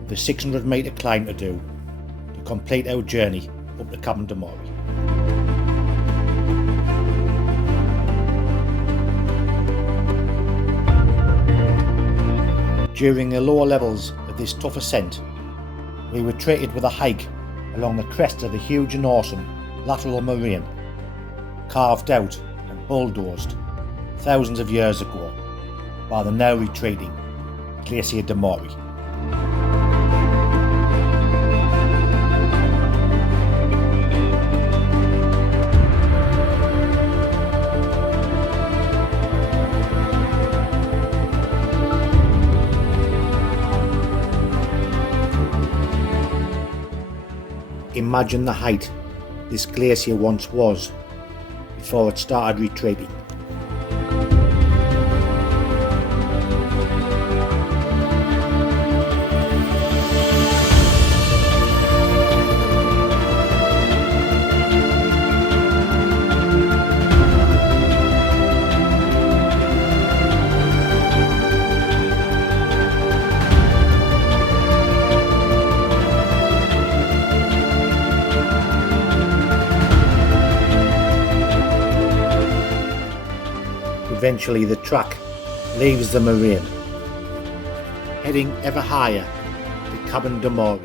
of the 600-metre climb to do to complete our journey up the Cabane de Moiry. During the lower levels of this tough ascent, we were treated with a hike along the crest of the huge and awesome lateral moraine, carved out and bulldozed thousands of years ago by the now retreating Glacier de Moiry. Imagine the height this glacier once was before it started retreating. Eventually the track leaves the moraine, heading ever higher to Cabane de Moiry.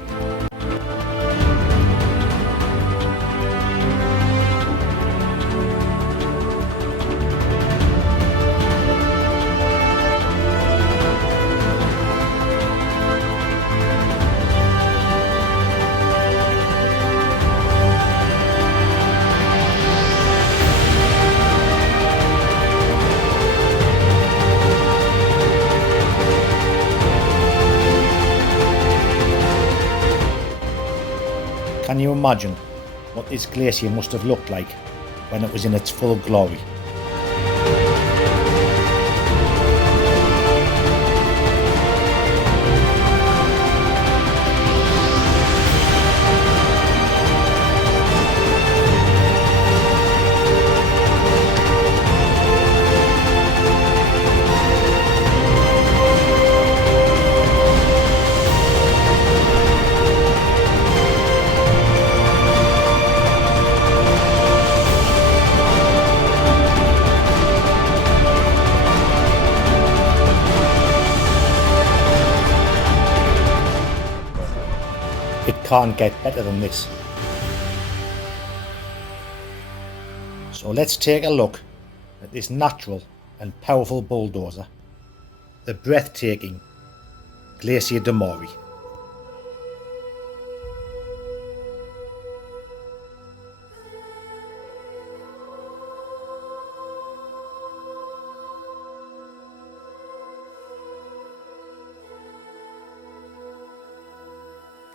Can you imagine what this glacier must have looked like when it was in its full glory? It can't get better than this. So let's take a look at this natural and powerful bulldozer, the breathtaking Glacier de Moiry.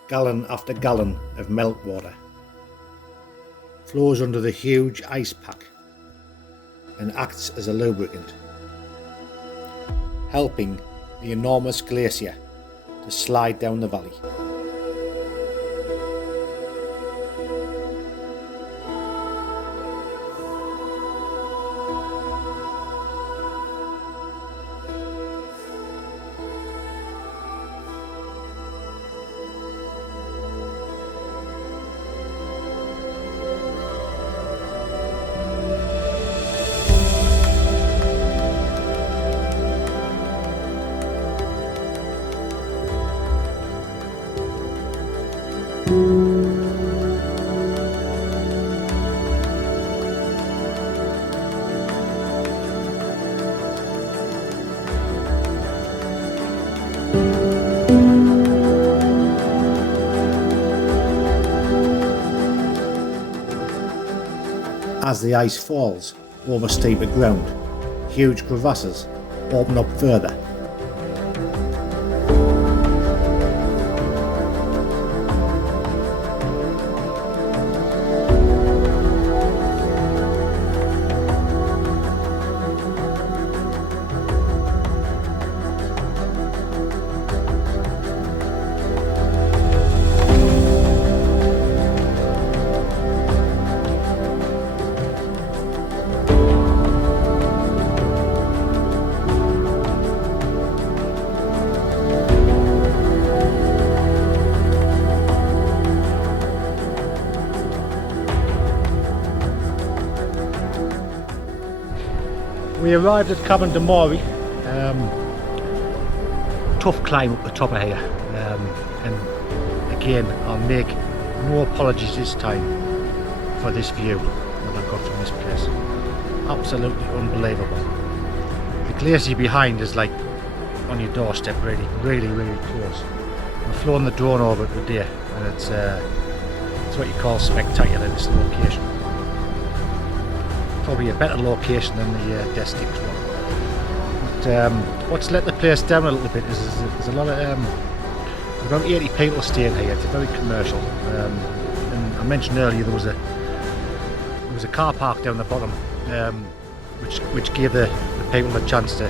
Gallon after gallon of meltwater flows under the huge ice pack and acts as a lubricant, helping the enormous glacier to slide down the valley. As the ice falls over steeper ground, huge crevasses open up further. We arrived at Cabane de Moiry. Tough climb up the top of here, and again I'll make no apologies this time for this view that I've got from this place. Absolutely unbelievable. The glacier behind is like on your doorstep, really close. I've flown the drone over it today, and it's what you call spectacular, this location. Probably a better location than the Destix one. But what's let the place down a little bit is there's a lot of there's about 80 people staying here. It's very commercial. And I mentioned earlier there was a car park down the bottom, which gave the people a chance to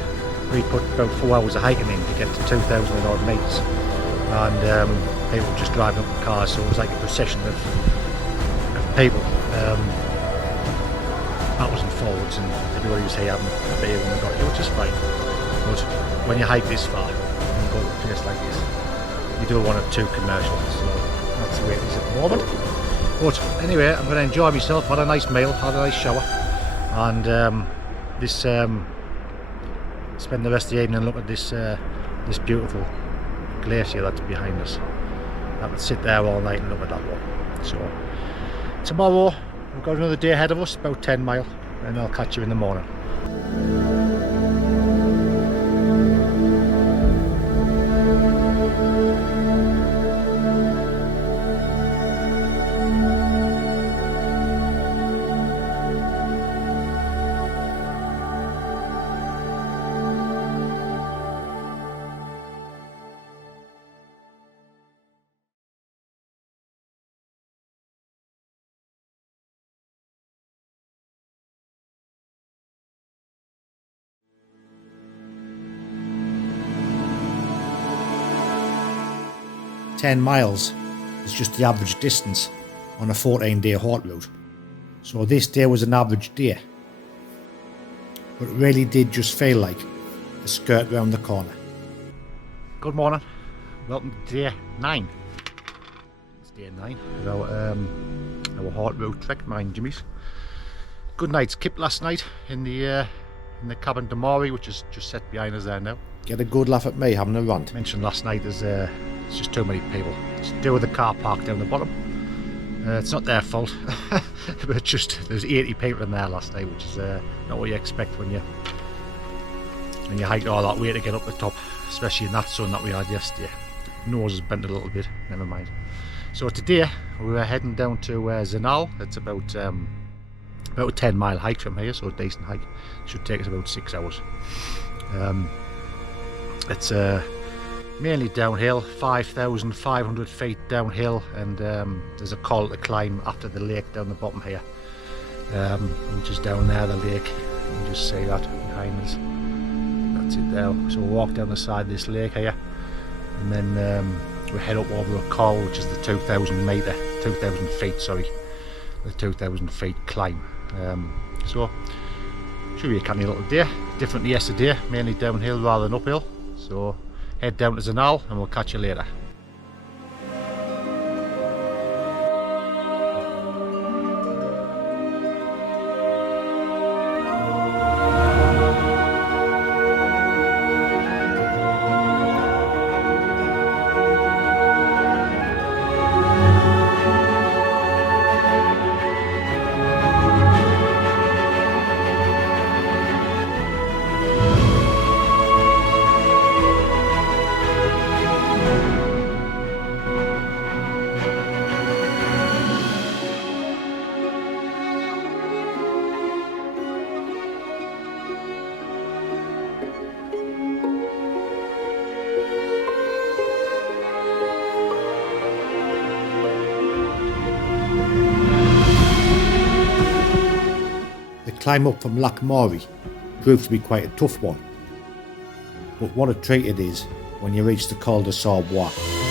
really put about 4 hours of hiking in to get to 2,000 and odd metres. And people were just driving up in cars, so it was like a procession of people. Backwards and forwards, and everybody was here having a beer when they got here, which is fine. But when you hike this far and you go to a place like this, you don't want it too commercial, so that's the way it is at the moment. But anyway, I'm going to enjoy myself, had a nice meal, had a nice shower, and spend the rest of the evening and look at this beautiful glacier that's behind us. I could sit there all night and look at that one. So tomorrow we've got another day ahead of us, about 10 mile, and I'll catch you in the morning. "10 miles is just the average distance on a 14-day Haute Route. So this day was an average day. But it really did just feel like a skirt round the corner." Good morning, welcome to day 9. It's day 9 of our Haute Route trek, mine Jimmy's. Good night's kip last night in the Cabane de Moiry, which is just set behind us there now. Get a good laugh at me having a rant. Mentioned last night there's just too many people. It's to do with the car park down the bottom. It's not their fault, but just there's 80 people in there last night, which is not what you expect when you hike all that way to get up the top, especially in that sun that we had yesterday. Nose is bent a little bit, never mind. So today we were heading down to Zinal. It's about a 10 mile hike from here, so a decent hike. It should take us about 6 hours. It's mainly downhill, 5,500 feet downhill, and there's a col to climb after the lake down the bottom here, which is down there, the lake. You can just see that behind us. That's it there. So we'll walk down the side of this lake here, and then we head up over a col, which is the 2,000 feet, sorry, the 2,000 feet climb. So should be a canny little day, different to yesterday, mainly downhill rather than uphill. So head down to Zinal and we'll catch you later. climb up from Lac Moiry proved to be quite a tough one. But what a treat it is when you reach the Col de Louvie.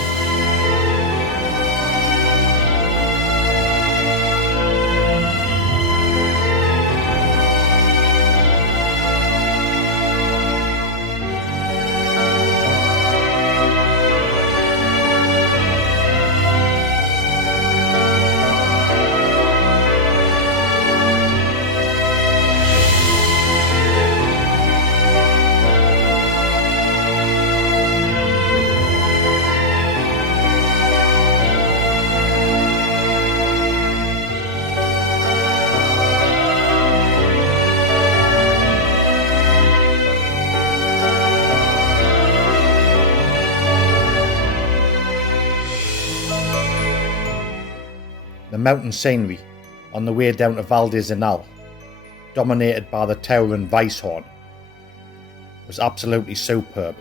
The mountain scenery on the way down to Val de Zinal, dominated by the towering Weisshorn, was absolutely superb.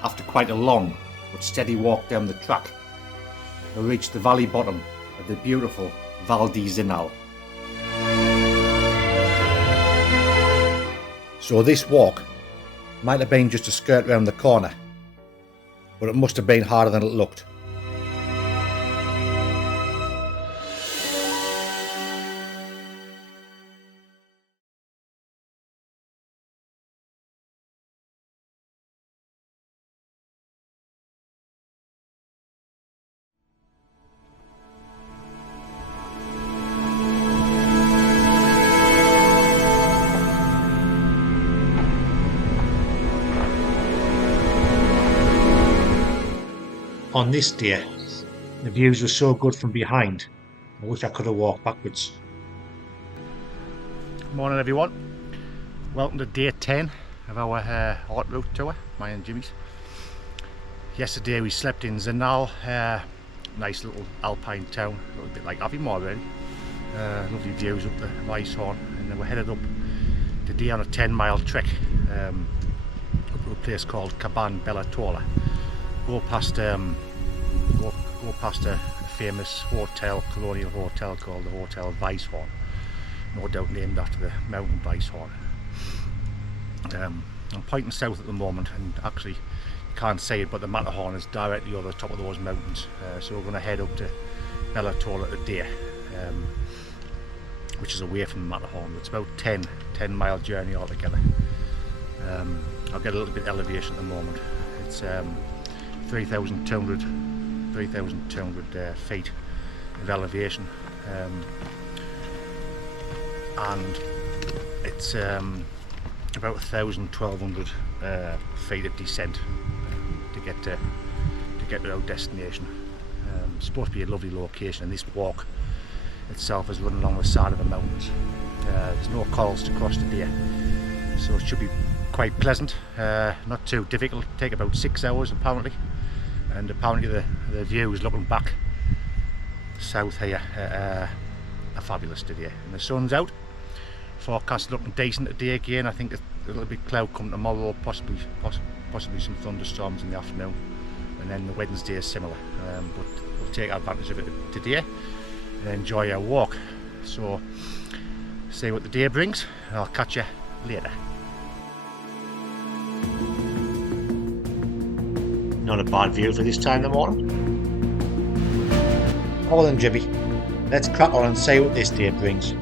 After quite a long but steady walk down the track, we reached the valley bottom of the beautiful Val di Zinal. So this walk might have been just a skirt round the corner, but it must have been harder than it looked. On this day, the views were so good from behind, I wish I could have walked backwards. Morning everyone, welcome to day 10 of our Haute Route tour, mine and Jimmy's. Yesterday we slept in Zinal, nice little alpine town, a little bit like Avimore really. Lovely views up the Weisshorn, and then we're headed up today on a 10-mile trek up to a place called Cabane Bella Tola. Go past a famous hotel, colonial hotel called the Hotel Weisshorn, no doubt named after the mountain Weisshorn. I'm pointing south at the moment, and actually you can't see it, but the Matterhorn is directly over the top of those mountains. So we're going to head up to Bella Tola today, which is away from the Matterhorn. It's about 10-mile journey altogether. I'll get a little bit of elevation at the moment. It's 3,200 feet of elevation, and it's about 1,200 feet of descent to get to our destination. It's supposed to be a lovely location, and this walk itself is running along the side of the mountains. There's no corals to cross today, so it should be quite pleasant, not too difficult. Take about 6 hours apparently, and apparently the views looking back south here are fabulous today, and the sun's out. Forecast looking decent today again. I think a little bit cloud coming tomorrow, possibly some thunderstorms in the afternoon, and then the Wednesday is similar, but we'll take advantage of it today and enjoy our walk. So see what the day brings, and I'll catch you later. Not a bad view for this time in the morning. Well then, Jimmy, let's crack on and see what this day brings.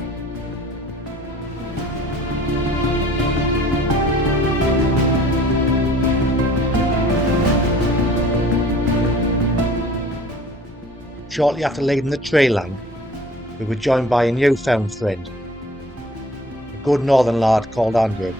Shortly after leaving the tree line, we were joined by a newfound friend, a good northern lad called Andrew.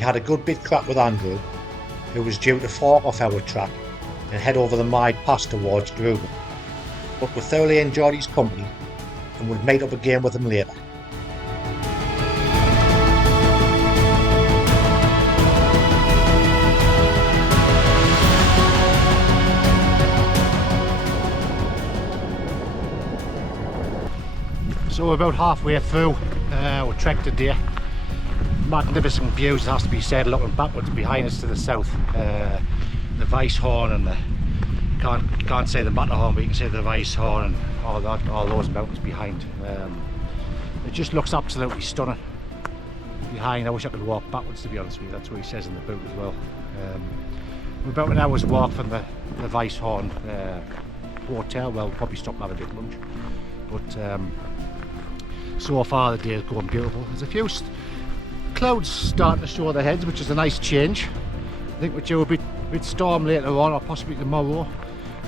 had a good bit crack with Andrew, who was due to fork off our track and head over the Mide Pass towards Gruben, but we thoroughly enjoyed his company and would meet up again with him later. So we're about halfway through our trek today. Magnificent views, it has to be said, looking backwards behind us to the south. The Weisshorn and the can't say the Matterhorn, but you can say the Weisshorn and all those mountains behind. It just looks absolutely stunning behind. I wish I could walk backwards, to be honest with you. That's what he says in the book as well. We're about an hour's walk from the Weisshorn hotel. Well, we'll probably stop and have a bit of lunch, but so far the day is going beautiful. There's a few clouds starting to show their heads, which is a nice change. I think we're due a bit storm later on, or possibly tomorrow.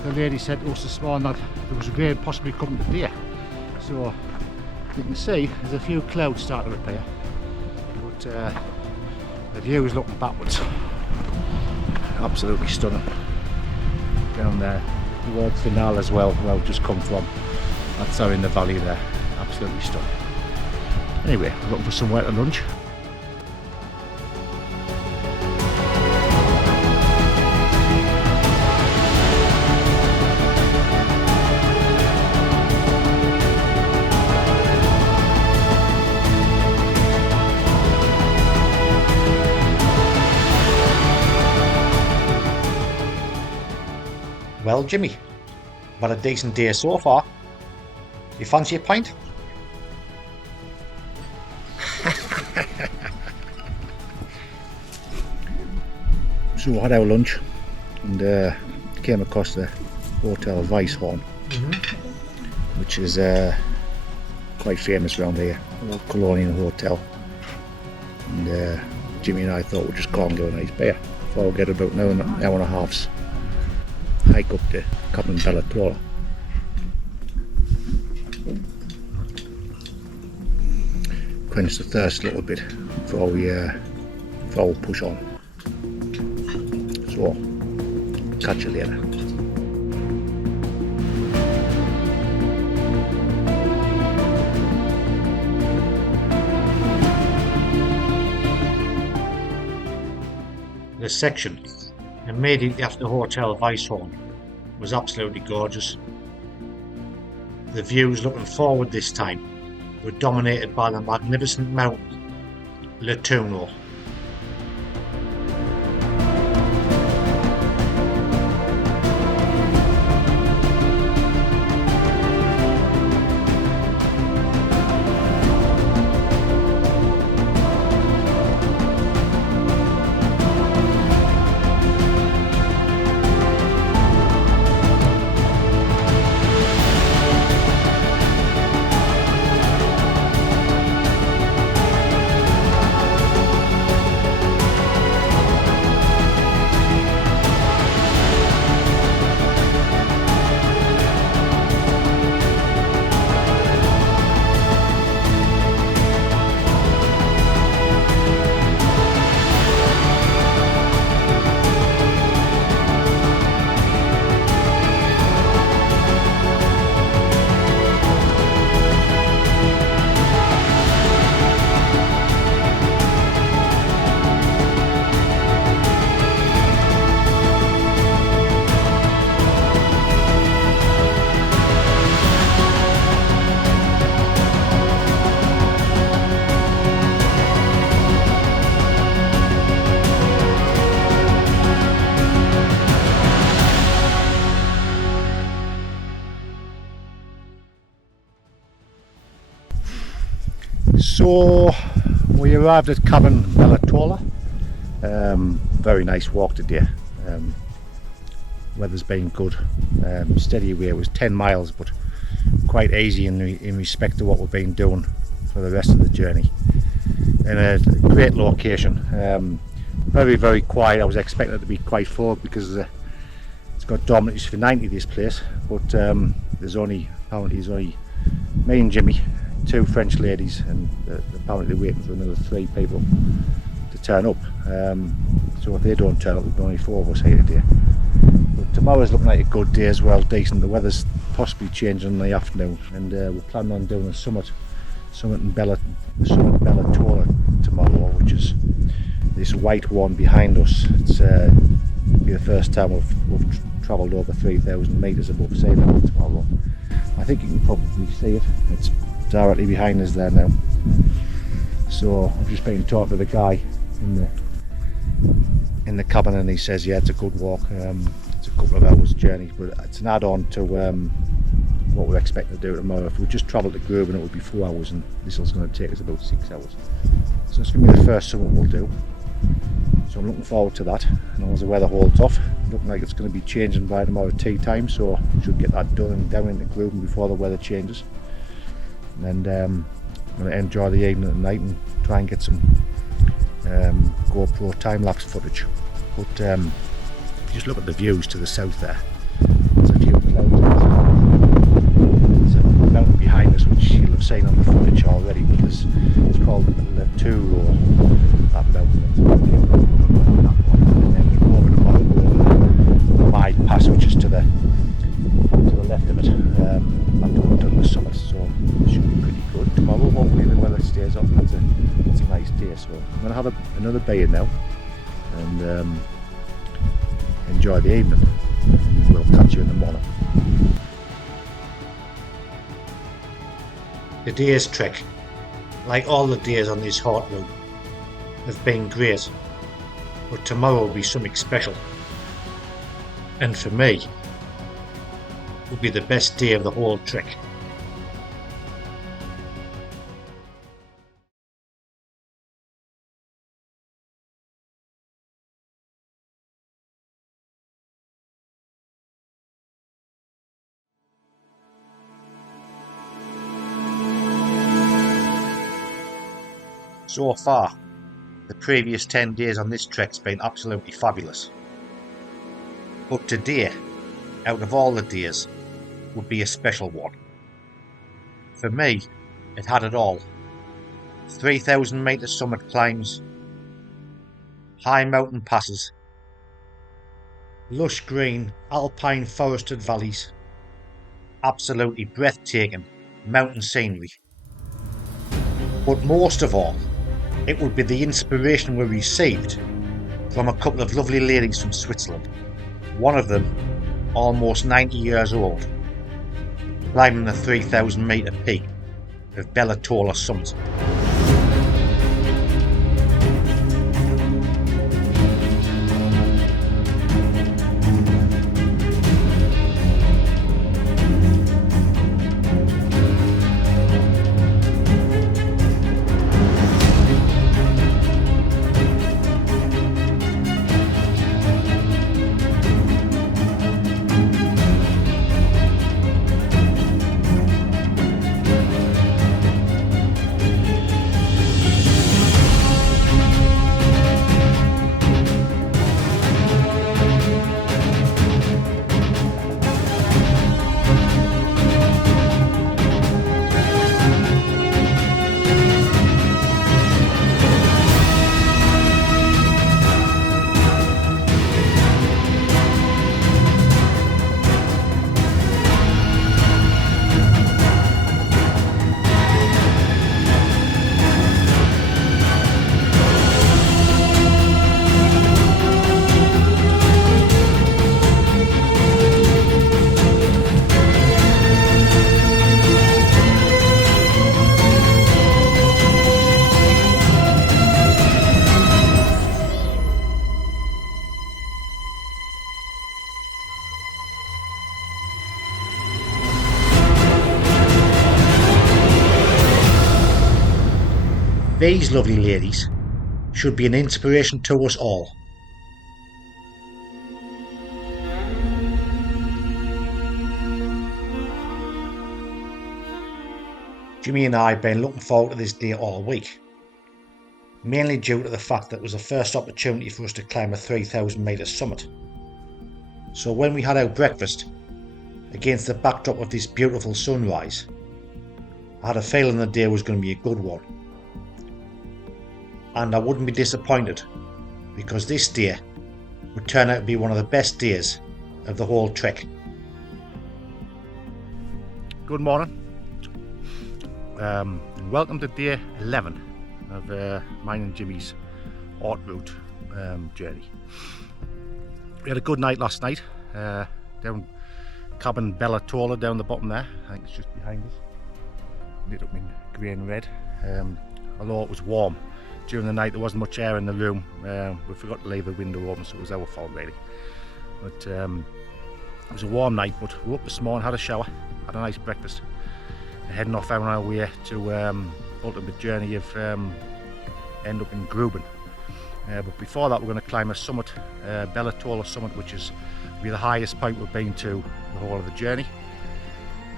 The lady said to us this morning that there was rain possibly coming today. So you can see there's a few clouds starting to appear, but the view is looking backwards. Absolutely stunning. Down there towards Zinal as well, where we've just come from. That's how in the valley there. Absolutely stunning. Anyway, we're looking for somewhere to lunch. Well, Jimmy, we've had a decent day so far. You fancy a pint? So we had our lunch and came across the Hotel Weisshorn, which is quite famous around here, a little colonial hotel. And Jimmy and I thought we'd just go and get a nice beer before we get about an hour and a half's hike up to Cabane Tola. Quench the thirst a little bit before we push on. So, catch you later. The section immediately after Hotel Weisshorn was absolutely gorgeous. The views looking forward this time were dominated by the magnificent mountain Le Tourneau. So we arrived at Cabane Tola. Very nice walk today. Weather's been good. Steady away. It was 10 miles, but quite easy in respect to what we've been doing for the rest of the journey. And a great location. Very, very quiet. I was expecting it to be quite full because it's got dormitories for 90, this place, but there's only me and Jimmy, two French ladies, and apparently waiting for another 3 people to turn up. So if they don't turn up, there'll be only 4 of us here today. But tomorrow's looking like a good day as well, decent. The weather's possibly changing in the afternoon, and we're planning on doing a summit in Tola tomorrow, which is this white one behind us. It's be the first time we've travelled over 3,000 metres above sea level tomorrow. I think you can probably see it. It's directly behind us there now. So I've just been talking to the guy in the cabin, and he says, yeah, it's a good walk. It's a couple of hours journey, but it's an add-on to what we're expecting to do tomorrow. If we just travelled to Gruben, it would be 4 hours, and this is going to take us about 6 hours. So it's going to be the first summit we'll do. So I'm looking forward to that, and as the weather holds off, looking like it's going to be changing by tomorrow tea time, so we should get that done and down into Gruben before the weather changes. And I'm going to enjoy the evening and night and try and get some GoPro time-lapse footage. But if you just look at the views to the south there, there's a few clouds. There's a mountain behind us which you'll have seen on the footage already, but it's called the Tola, or that mountain. And then we go over the Moiry Pass, which is to the left of it, after we've done the summit. So it should be pretty good tomorrow. Hopefully the weather stays up. It's a nice day. So I'm going to have another beer now and enjoy the evening. We'll catch you in the morning. The day's trek, like all the days on this Haute Route, have been great, but tomorrow will be something special. And for me, will be the best day of the whole trek. So far, the previous 10 days on this trek's been absolutely fabulous. But today, out of all the days, would be a special one. For me, it had it all. 3,000 metre summit climbs, high mountain passes, lush green alpine forested valleys, absolutely breathtaking mountain scenery. But most of all, it would be the inspiration we received from a couple of lovely ladies from Switzerland, one of them almost 90 years old, climbing the 3,000 metre peak of Tola summit. These lovely ladies should be an inspiration to us all. Jimmy and I have been looking forward to this day all week, mainly due to the fact that it was the first opportunity for us to climb a 3,000 metre summit. So when we had our breakfast against the backdrop of this beautiful sunrise, I had a feeling the day was going to be a good one. and I wouldn't be disappointed because this day would turn out to be one of the best days of the whole trek. Good morning, and welcome to day 11 of mine and Jimmy's Haute Route journey. We had a good night last night down Cabane Tola down the bottom there. I think it's just behind us, lit up in grey and red. Although it was warm during the night, there wasn't much air in the room. We forgot to leave the window open, so it was our fault really. But it was a warm night, but we were up this morning, had a shower, had a nice breakfast, and heading off on our way to ultimate journey of end up in Gruben. But before that, we're going to climb a summit, Tola summit, which is be the highest point we've been to the whole of the journey,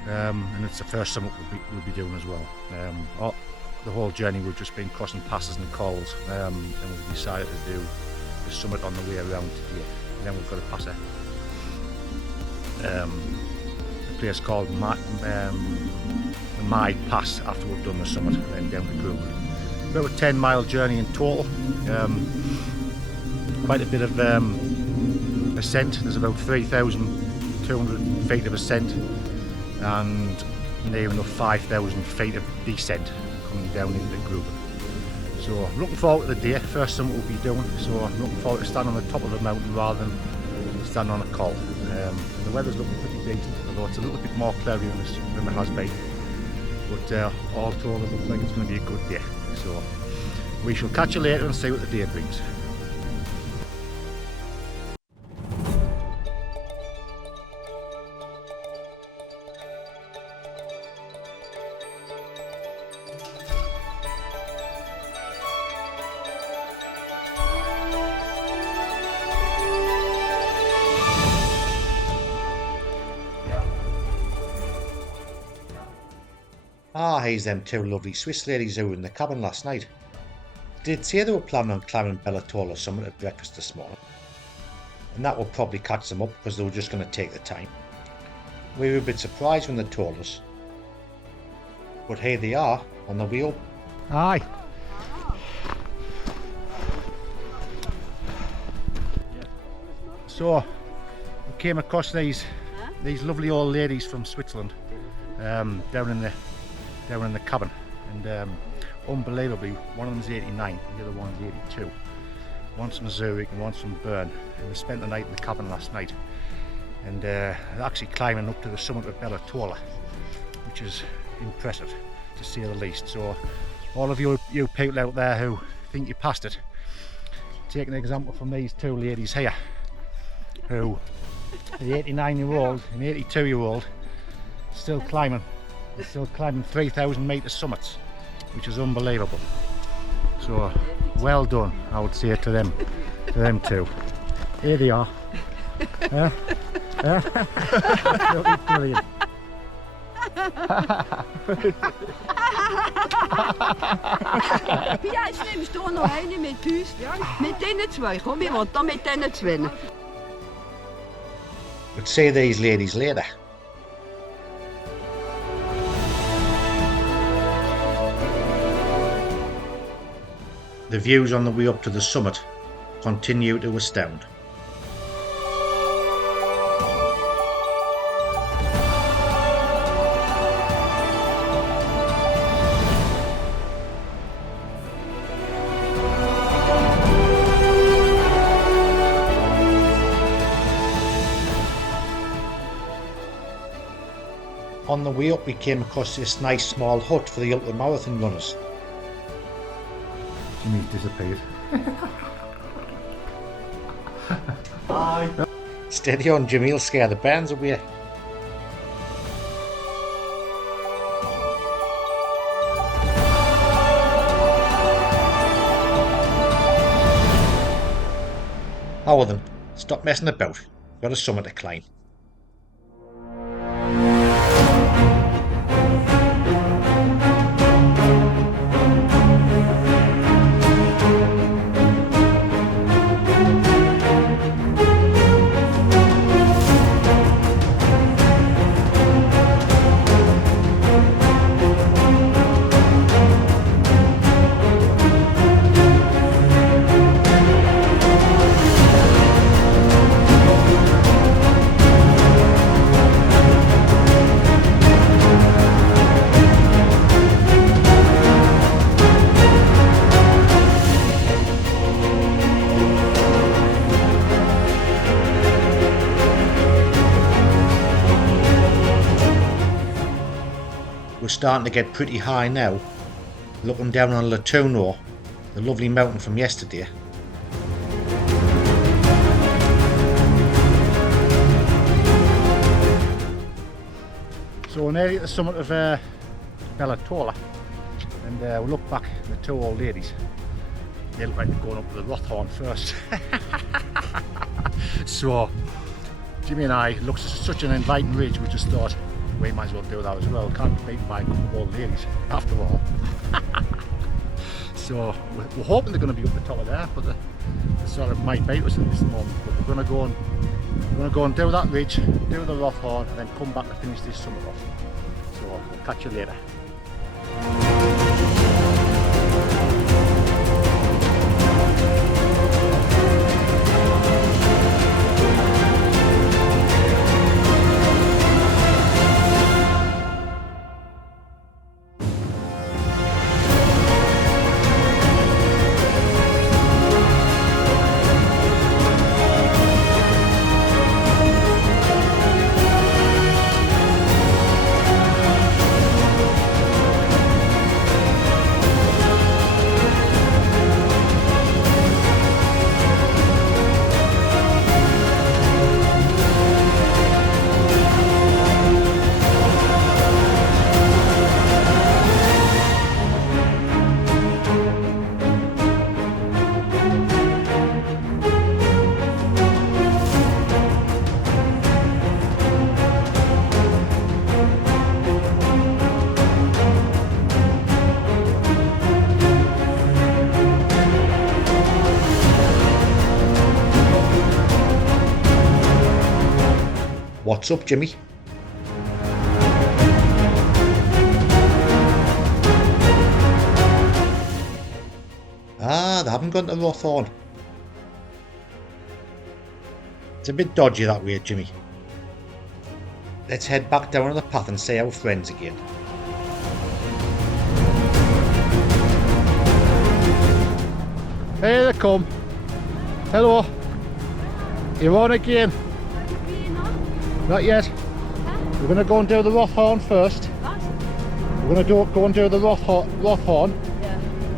and it's the first summit we'll be doing as well. The whole journey we've just been crossing passes and cols, and we've decided to do the summit on the way around today. And then we've got to pass a place called the Moiry Pass after we've done the summit, and then down to Gruben. About a 10-mile journey in total. Quite a bit of ascent. There's about 3,200 feet of ascent and near enough 5,000 feet of descent coming down into Gruben. So I'm looking forward to the day. First summit we'll be doing, so I'm looking forward to standing on the top of the mountain rather than standing on a col. The weather's looking pretty decent, although it's a little bit more cloudy than it has been. But all told, it looks like it's going to be a good day. So we shall catch you later and see what the day brings. Here's them two lovely Swiss ladies who were in the cabin last night. They did say they were planning on climbing Tola summit at breakfast this morning, and that will probably catch them up because they were just going to take the time. We were a bit surprised when they told us, but here they are on the way up. Aye. So we came across these lovely old ladies from Switzerland down in the cabin, and unbelievably, one of them's 89, the other one's 82. One's from Zurich and one's from Bern, and they spent the night in the cabin last night, and they're actually climbing up to the summit of Tola, which is impressive to say the least. So all of you people out there who think you passed it, take an example from these two ladies here, who the 89-year-old and 82-year-old still climbing 3,000 metre summits, which is unbelievable. So well done, I would say to them two. Here they are. Absolutely brilliant. Ja, jetzt nimmst du noch eine mit uns. Mit denen zwei. Komm, ich will da mit denen zwei. But see these ladies later. The views on the way up to the summit continue to astound. On the way up we came across this nice small hut for the ultramarathon runners. Jimmy's disappeared. Steady on, Jimmy, he'll scare the bands away. Oh well then, stop messing about. Got a summit to climb. we're starting to get pretty high now, looking down on Latuno, the lovely mountain from yesterday. So we're nearly at the summit of Tola, and we'll look back at the two old ladies. They look like they're going up to the Rothhorn first. So Jimmy and I looked at such an inviting ridge, we just thought we might as well do that as well. Can't be beaten by a couple of old ladies after all. So we're hoping they're going to be up the top of there, but they sort of might bait us at this moment. But we're going to go and do that ridge, do the Rothhorn, and then come back to finish this summit off. So we'll catch you later. What's up, Jimmy? Ah, they haven't gone to Rothhorn. It's a bit dodgy that way, Jimmy. Let's head back down on the path and see our friends again. Here they come. Hello. You're on again. Not yet. We're going to go and do the Rothhorn first. We're going to go and do the Rothhorn. Yeah.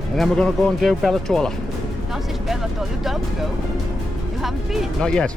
And then we're going to go and do Tola. Dat is Tola. You don't go. You haven't been. Not yet.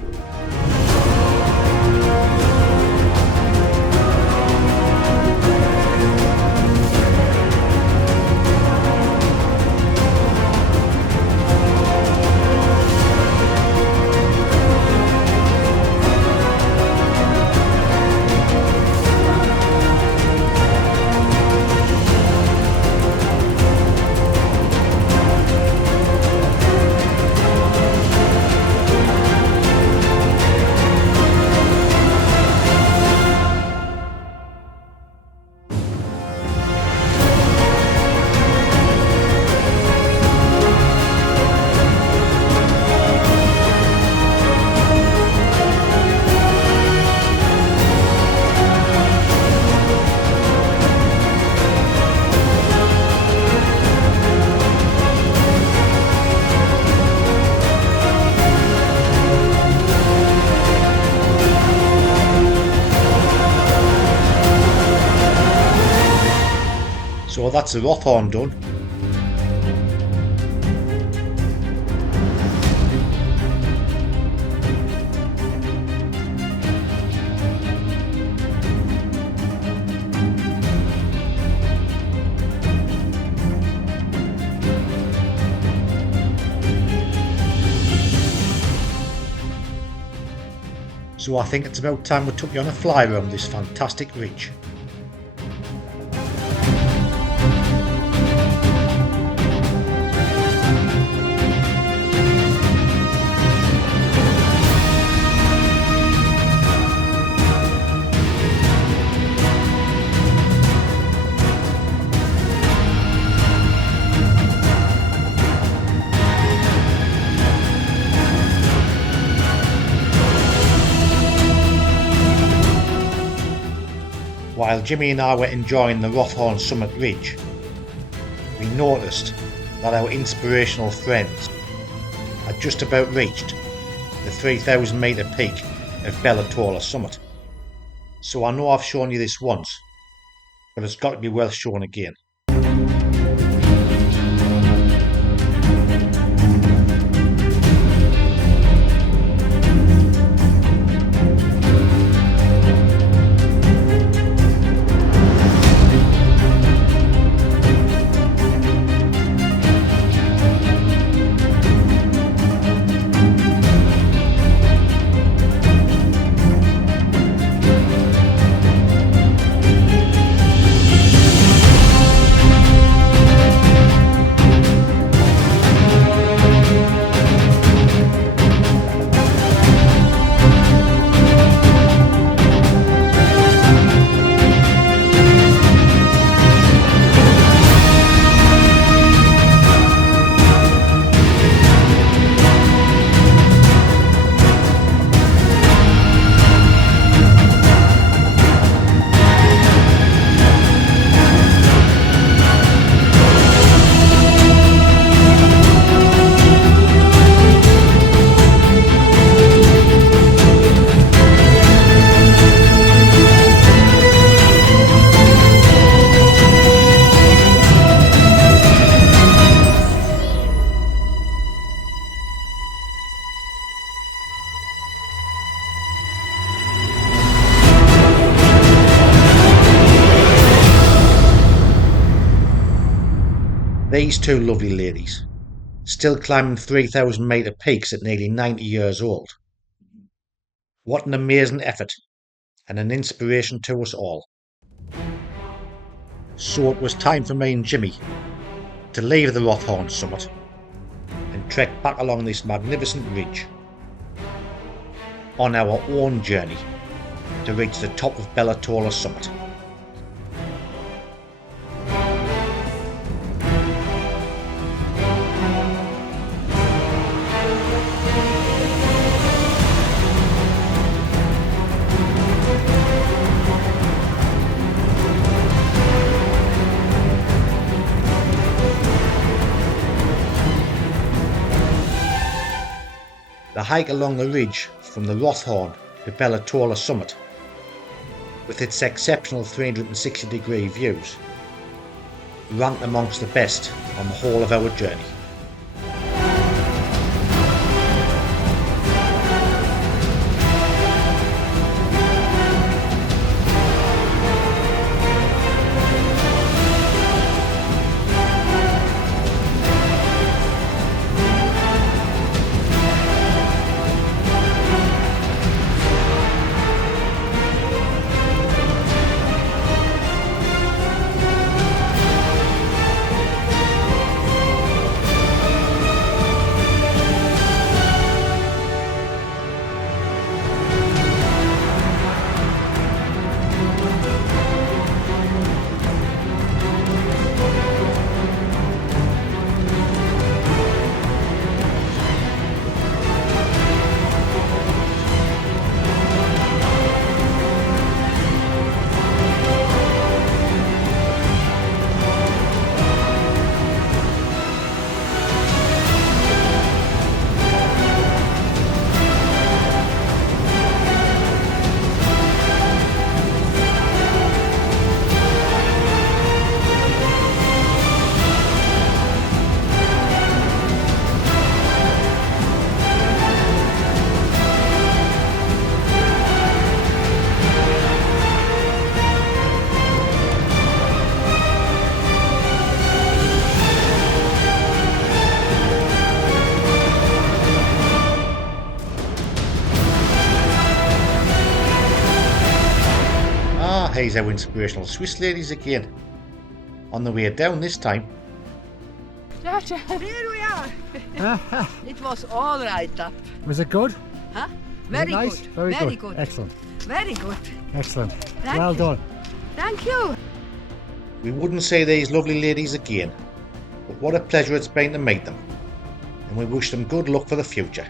So that's the Rothhorn done. So I think it's about time we took you on a fly around this fantastic ridge. While Jimmy and I were enjoying the Rothhorn summit ridge, we noticed that our inspirational friends had just about reached the 3,000 metre peak of Tola summit. So I know I've shown you this once, but it's got to be worth showing again. These two lovely ladies, still climbing 3,000 metre peaks at nearly 90 years old. What an amazing effort and an inspiration to us all. So it was time for me and Jimmy to leave the Rothhorn summit and trek back along this magnificent ridge on our own journey to reach the top of Tola summit. The hike along the ridge from the Rothhorn to Tola summit, with its exceptional 360-degree views, ranked amongst the best on the whole of our journey. Here's our inspirational Swiss ladies again, on the way down this time. Here we are. It was all right up. Was it good? Huh? Was it Very nice? good. Very good. Excellent. Very good. Excellent. Thank Well you. done. Thank you. We wouldn't see these lovely ladies again, but what a pleasure it's been to meet them, and we wish them good luck for the future.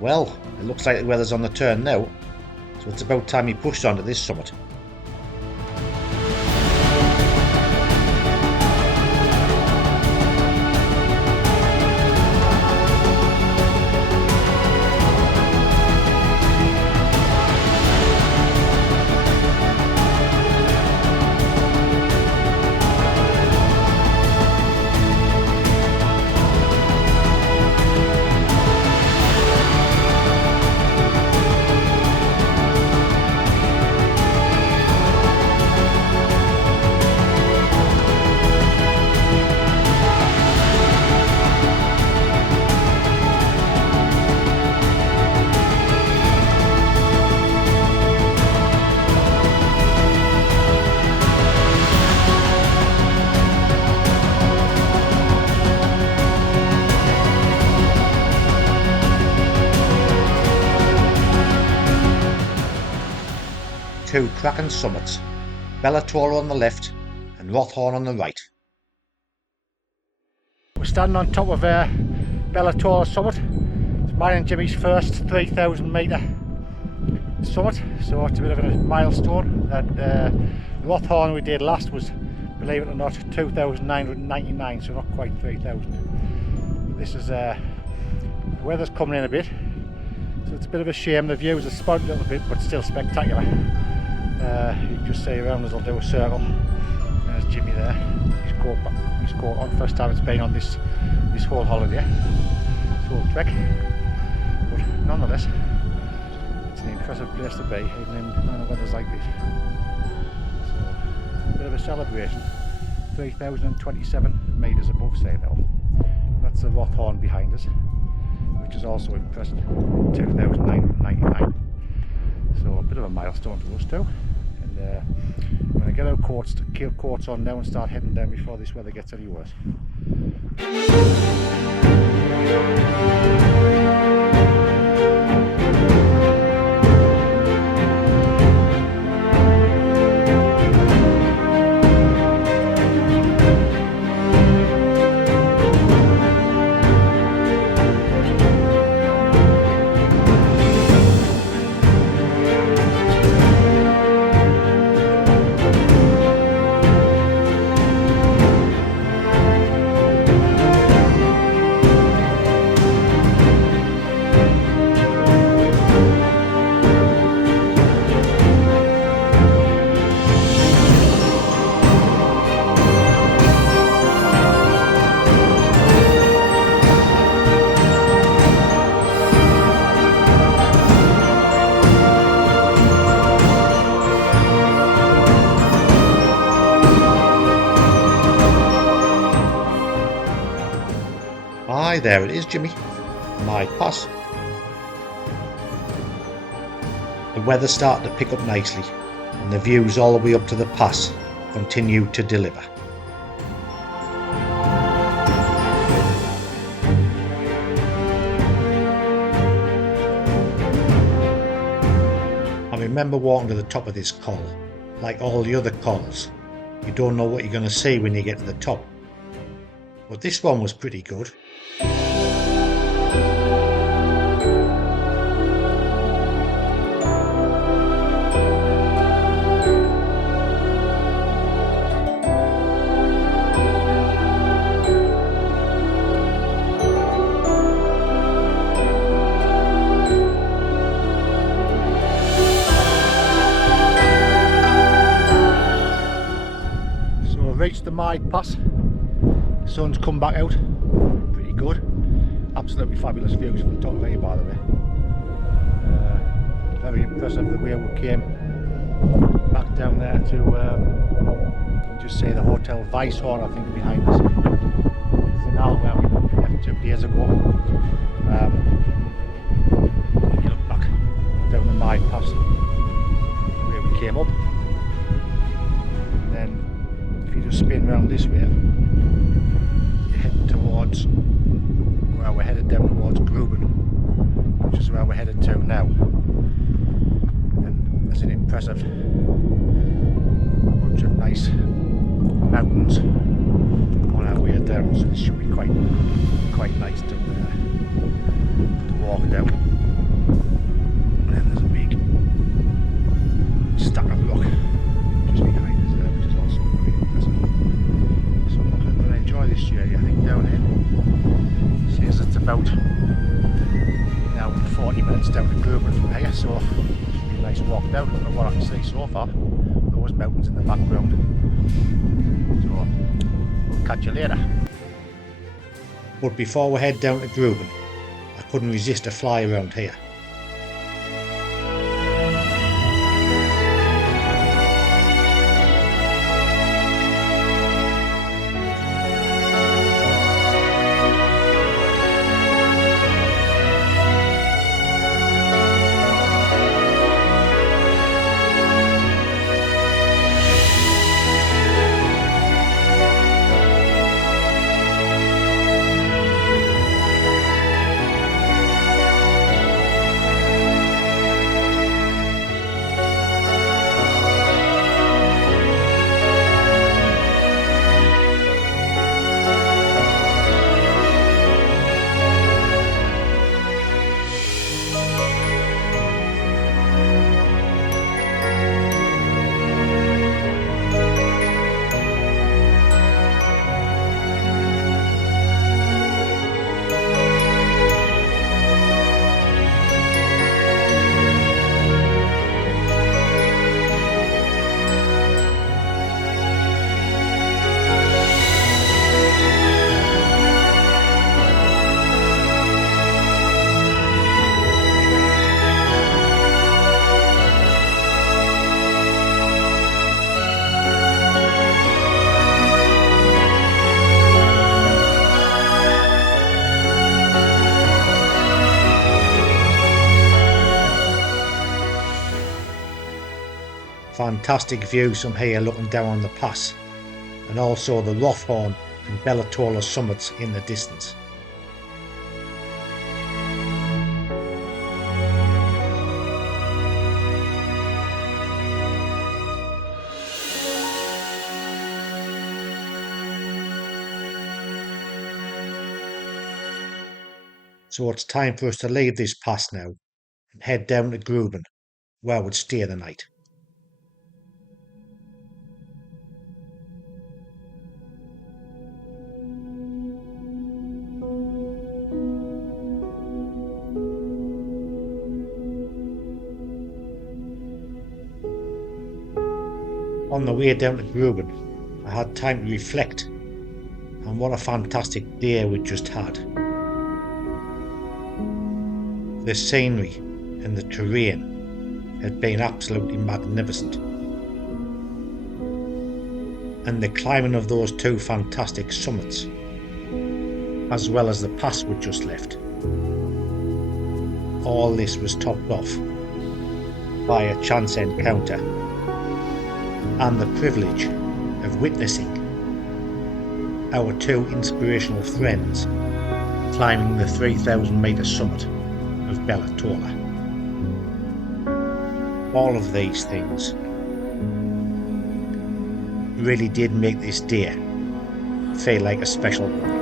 Well, it looks like the weather's on the turn now, so it's about time we pushed on to this summit. two cracking summits, Tola on the left and Rothhorn on the right. We're standing on top of Tola summit. It's mine and Jimmy's first 3,000 metre summit, so it's a bit of a milestone. And Rothhorn we did last was, believe it or not, 2,999, so not quite 3,000. This is the weather's coming in a bit, so it's a bit of a shame. The views are spotted a little bit, but still spectacular. You can just see around us, I'll do a circle. There's Jimmy there. He's caught on. First time it's been on this whole holiday, this whole trek. But nonetheless, it's an impressive place to be, even in weathers like this. So, a bit of a celebration. 3,027 metres above sea level. That's the Rothhorn behind us, which is also impressive. 2,999. So a bit of a milestone to us too. And I'm going to get our coats on now and start heading down before this weather gets any worse. Aye, there it is, Jimmy. My pass. The weather's starting to pick up nicely, and the views all the way up to the pass continue to deliver. I remember walking to the top of this col. Like all the other cols, you don't know what you're going to see when you get to the top. But this one was pretty good. So I've reached the Moiry Pass. The sun's come back out, pretty good. Absolutely fabulous views from the top of here, by the way. Very impressive the way we came back down there to, you can just see the Hotel Weisshorn, I think, behind us. Zinal, where we left 2 days ago. You look back down the Moiry Pass, where we came up. And then, if you just spin round this way, towards where we're headed down towards Gruben, which is where we're headed to now. And there's an impressive bunch of nice mountains on our way down, so this should be quite nice to walk down. And then there's a big stack of rock just behind us there, which is also very impressive. So I'm going to enjoy this journey, I think, down here. Says it's about now 40 minutes down to Gruben from here, so it should be a nice walk down. Look at what I can see so far. Those mountains in the background. So we'll catch you later. But before we head down to Gruben, I couldn't resist a fly around here. fantastic views from here looking down on the pass, and also the Rothhorn and Bella Tola summits in the distance. So it's time for us to leave this pass now and head down to Gruben, where we'd stay the night. On the way down to Gruben, I had time to reflect on what a fantastic day we'd just had. The scenery and the terrain had been absolutely magnificent, and the climbing of those two fantastic summits, as well as the pass we'd just left, all this was topped off by a chance encounter and the privilege of witnessing our two inspirational friends climbing the 3,000 metre summit of Bella Tola. All of these things really did make this day feel like a special one.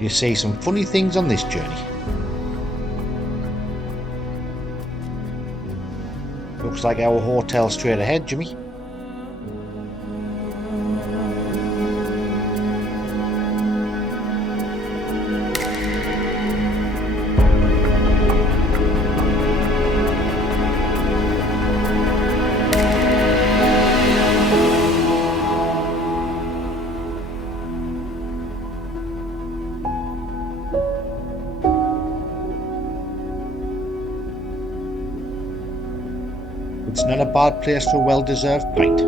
You see some funny things on this journey. Looks like our hotel straight ahead, Jimmy. It's not a bad place for a well-deserved pint.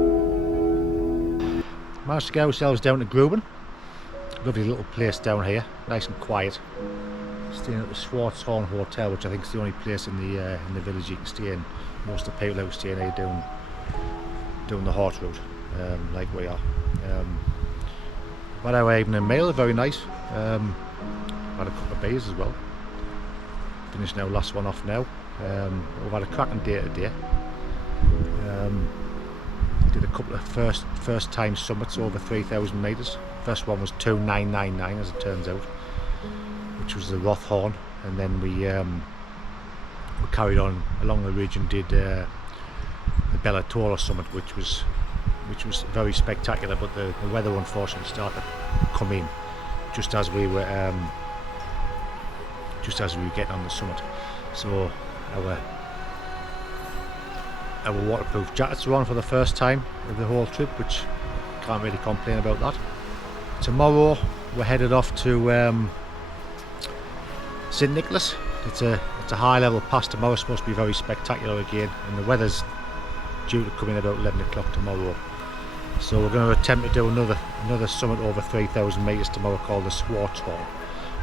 Managed to get ourselves down to Gruben. Lovely little place down here, nice and quiet. Staying at the Schwarzhorn Hotel, which I think is the only place in the village you can stay in. Most of the people out staying here down the Haute Route, like we are. But our evening meal, very nice. Had a couple of beers as well. Finished now, last one off now. We've had a cracking day today. Did a couple of first time summits over 3,000 metres. First one was 2,999 as it turns out, which was the Rothhorn, and then we carried on along the ridge and did the Bella Tola summit, which was very spectacular. But the weather unfortunately started to come in just as we were getting on the summit. So our waterproof jackets were on for the first time of the whole trip, which can't really complain about that. Tomorrow we're headed off to St Niklaus. It's a high level pass tomorrow. It's supposed to be very spectacular again, and the weather's due to come in about 11 o'clock tomorrow. So we're going to attempt to do another summit over 3,000 metres tomorrow called the Schwarzhorn.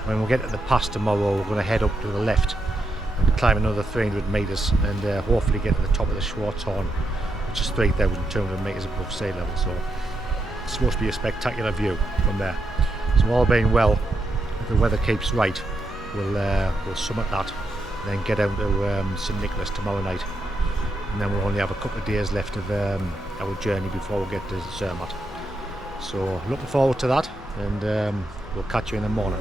When we get to the pass tomorrow, we're going to head up to the left and climb another 300 metres and hopefully get to the top of the Schwarzhorn, which is 3,200 metres above sea level. So it's supposed to be a spectacular view from there. So all being well, if the weather keeps right, we'll summit that and then get out to St Niklaus tomorrow night. And then we'll only have a couple of days left of our journey before we get to Zermatt. So looking forward to that, and we'll catch you in the morning.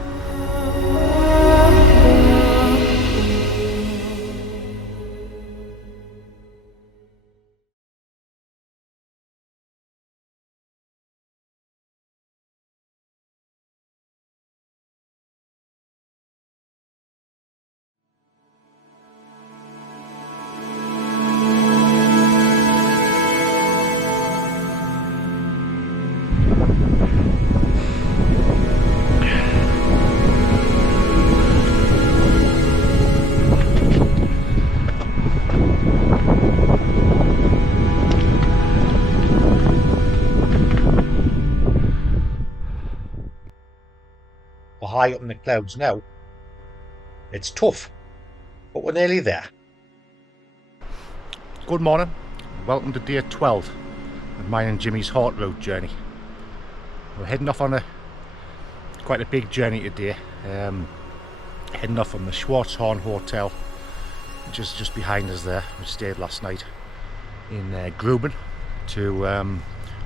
We're high up in the clouds now. It's tough, but we're nearly there. Good morning, welcome to day 12 of mine and Jimmy's Haute Route journey. We're heading off on quite a big journey today. Heading off from the Schwarzhorn Hotel, which is just behind us there. We stayed last night in Gruben, to a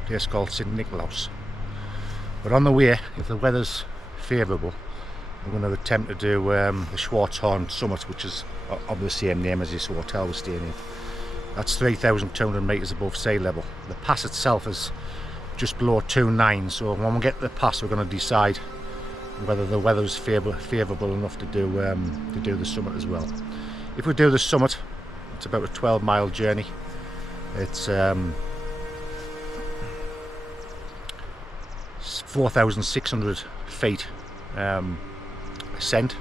place called St Niklaus. But on the way, if the weather's favourable, I'm going to attempt to do the Schwarzhorn summit, which is of the same name as this hotel we're staying in. That's 3,200 metres above sea level. The pass itself is just below 2.9, so when we get to the pass we're going to decide whether the weather's favourable enough to do the summit as well. If we do the summit, it's about a 12-mile journey. It's 4,600 feet ascent,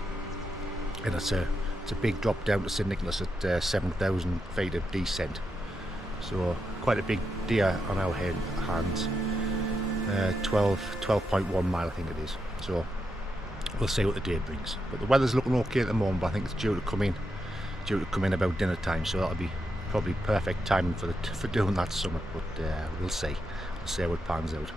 and it's a big drop down to St Niklaus at 7,000 feet of descent. So quite a big day on our hands. 12.1 mile I think it is. So we'll see what the day brings. But the weather's looking okay at the moment, but I think it's due to come in about dinner time, so that'll be probably perfect timing for doing that summit. But we'll see. We'll see how it pans out.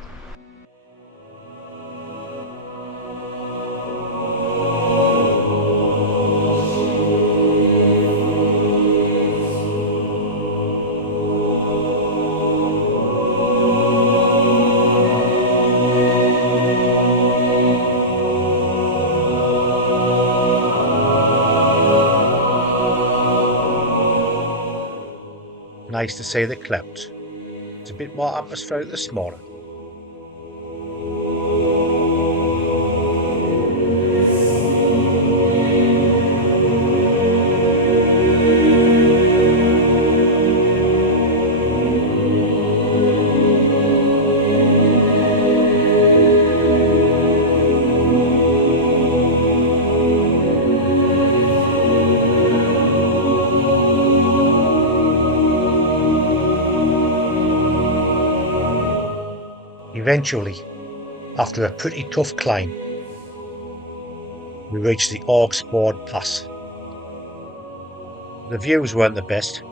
Nice to see the clouds. It's a bit more atmospheric this morning. Eventually, after a pretty tough climb, we reached the Augsburg Pass. The views weren't the best,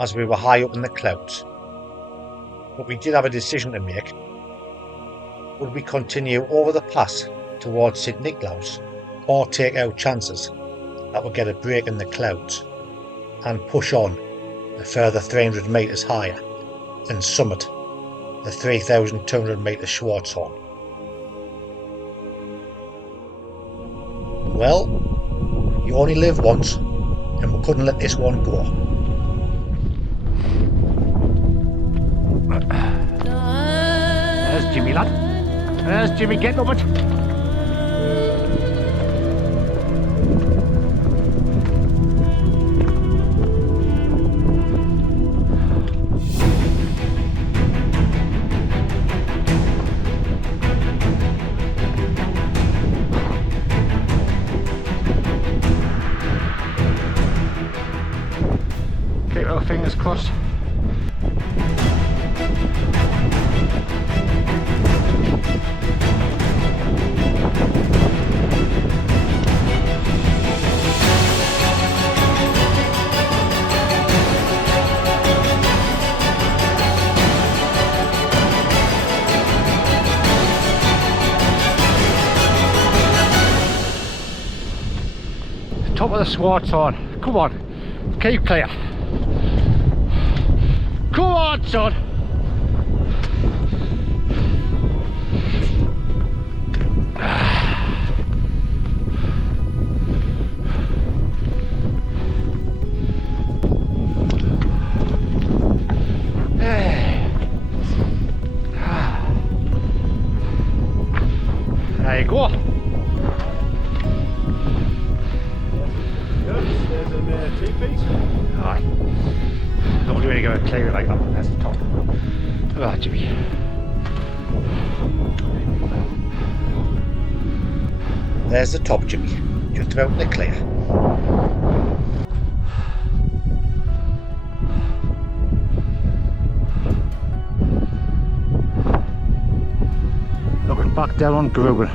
as we were high up in the clouds, but we did have a decision to make. Would we continue over the pass towards St Niklaus, or take our chances that we'd get a break in the clouds and push on a further 300 metres higher and summit the 3,200 metre Schwarzhorn? Well, you only live once, and we couldn't let this one go. There's Jimmy, lad. There's Jimmy getting up it. Fingers crossed. Top of the Schwarzhorn. Come on, keep clear. Come on, son! go. There's a two-piece. Aye. Not really going to clear it like that, but that's the top. Right, Jimmy. There's the top, Jimmy, just about in the clear. Looking back down on Gruben.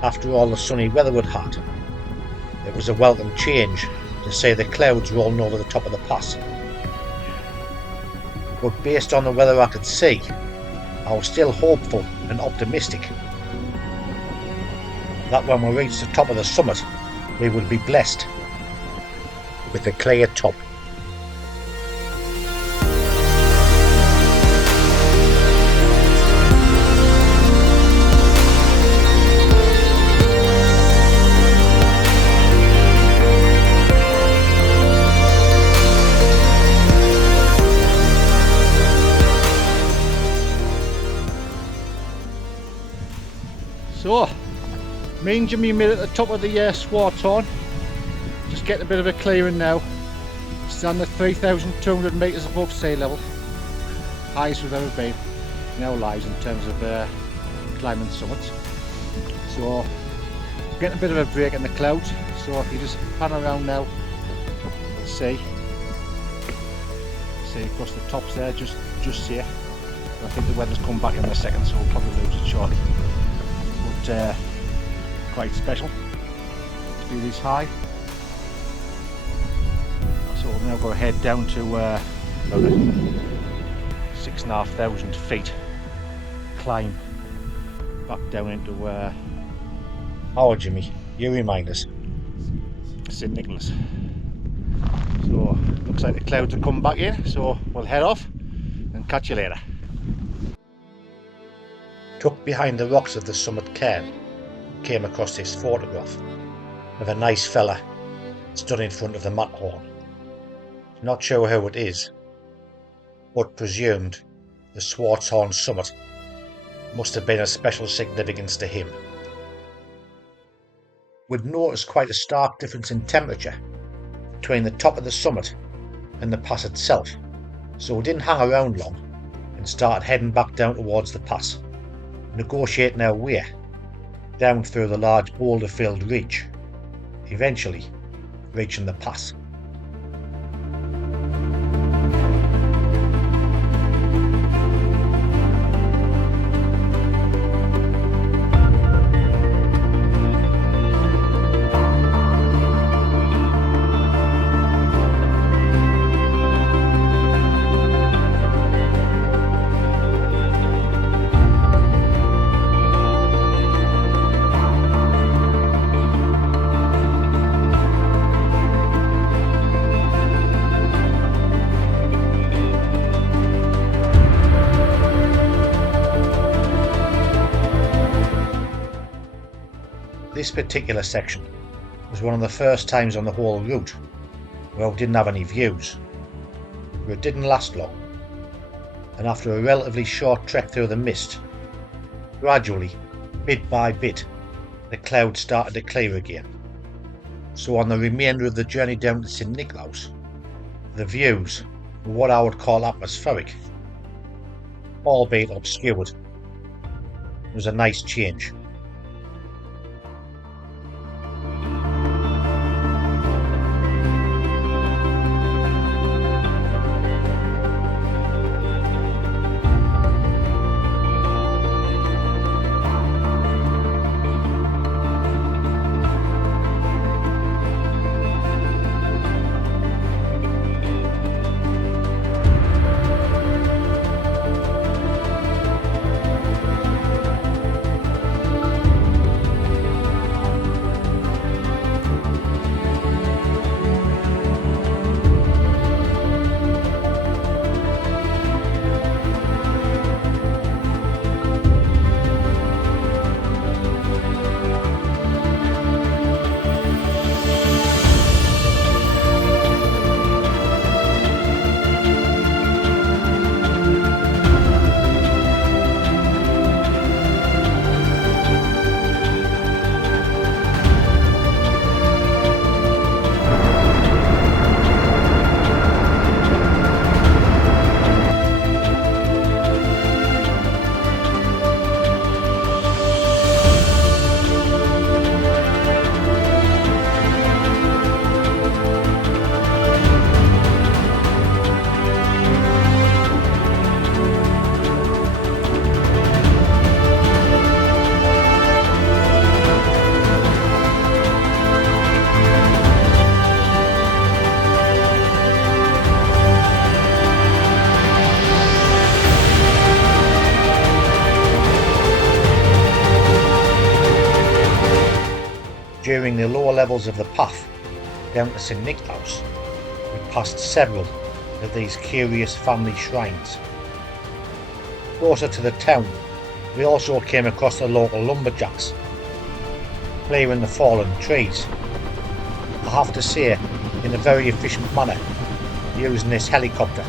After all the sunny weather we'd had, it was a welcome change to see the clouds rolling over the top of the pass. But based on the weather I could see, I was still hopeful and optimistic that when we reached the top of the summit, we would be blessed with a clear top. So, me and Jimmy made it at the top of the Swarthorn. Just getting a bit of a clearing now. Stand at 3,200 metres above sea level. Highest we've ever been in our lives in terms of climbing summits. So, getting a bit of a break in the clouds. So if you just pan around now, see across the tops there, just here. I think the weather's come back in a second, so we'll probably lose it shortly. But quite special to be this high. So we'll now go ahead down to about 6,500 feet climb back down into Oh, Jimmy, you remind us. St Niklaus. So looks like the clouds are coming back in, so we'll head off and catch you later. Tucked behind the rocks of the summit cairn, came across this photograph of a nice fella stood in front of the Matterhorn. Not sure who it is, but presumed the Swarthorn summit must have been of special significance to him. We'd noticed quite a stark difference in temperature between the top of the summit and the pass itself, so we didn't hang around long and started heading back down towards the pass, negotiating our way down through the large boulder-filled reach, eventually reaching the pass. This particular section was one of the first times on the whole route where we didn't have any views, but it didn't last long, and after a relatively short trek through the mist, gradually, bit by bit, the clouds started to clear again. So on the remainder of the journey down to St Niklaus, the views were what I would call atmospheric, albeit obscured. It was a nice change. nearing the lower levels of the path down to St Niklaus, we passed several of these curious family shrines. Closer to the town, we also came across the local lumberjacks clearing the fallen trees. I have to say, in a very efficient manner, using this helicopter.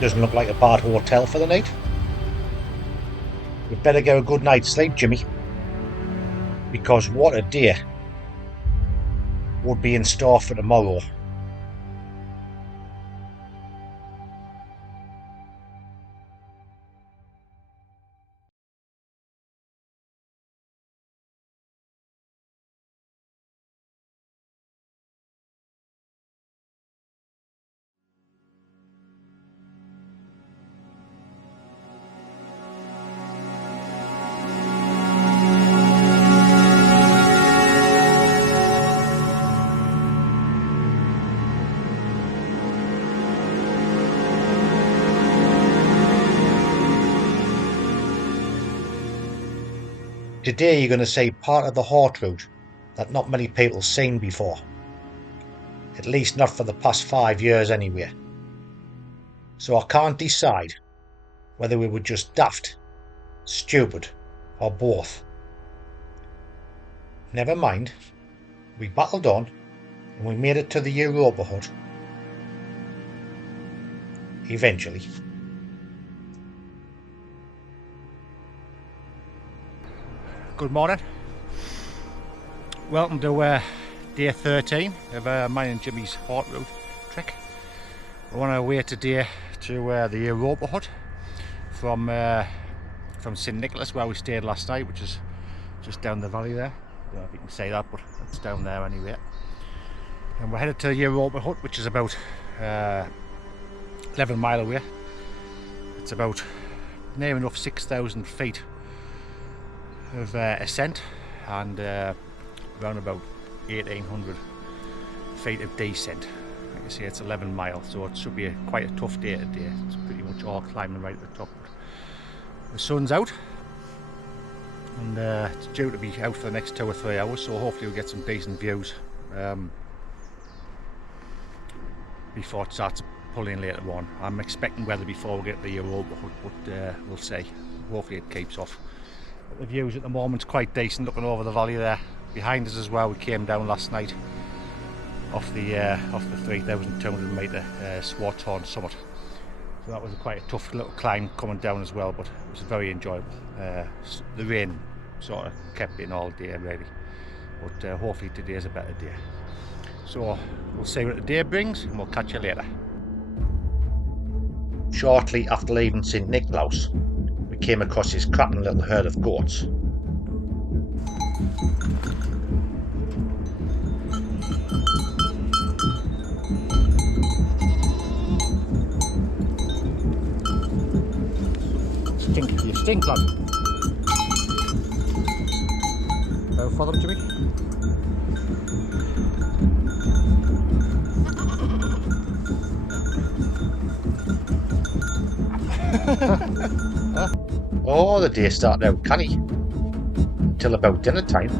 Doesn't look like a bad hotel for the night. We'd better get a good night's sleep, Jimmy, because what a day would be in store for tomorrow. Today you're going to see part of the Haute Route that not many people seen before. At least not for the past 5 years anyway. So I can't decide whether we were just daft, stupid, or both. Never mind, we battled on and we made it to the Europa Hut. Eventually. Good morning. Welcome to day 13 of mine and Jimmy's Haute Route trek. We're on our way today to the Europa Hut from St Niklaus, where we stayed last night, which is just down the valley there. I don't know if you can say that, but it's down there anyway. And we're headed to the Europa Hut, which is about 11 mile away. It's about near enough 6,000 feet of ascent and around about 1,800 feet of descent. Like I say, it's 11 miles, so it should be quite a tough day today. It's pretty much all climbing right at the top. The sun's out and it's due to be out for the next 2 or 3 hours, so hopefully we'll get some decent views before it starts pulling later on. I'm expecting weather before we get to the Europa Hut, but we'll see. Hopefully it keeps off. The views at the moment's quite decent, looking over the valley there. Behind us as well, we came down last night off the 3,200 metre Swarthorn summit. So that was quite a tough little climb coming down as well, but it was very enjoyable. The rain sort of kept in all day really, but hopefully today's a better day. So we'll see what the day brings and we'll catch you later. Shortly after leaving St Niklaus, we came across this cracking little herd of goats. You stink, lad. Go for them, Jimmy. Oh, the day started out canny until about dinner time.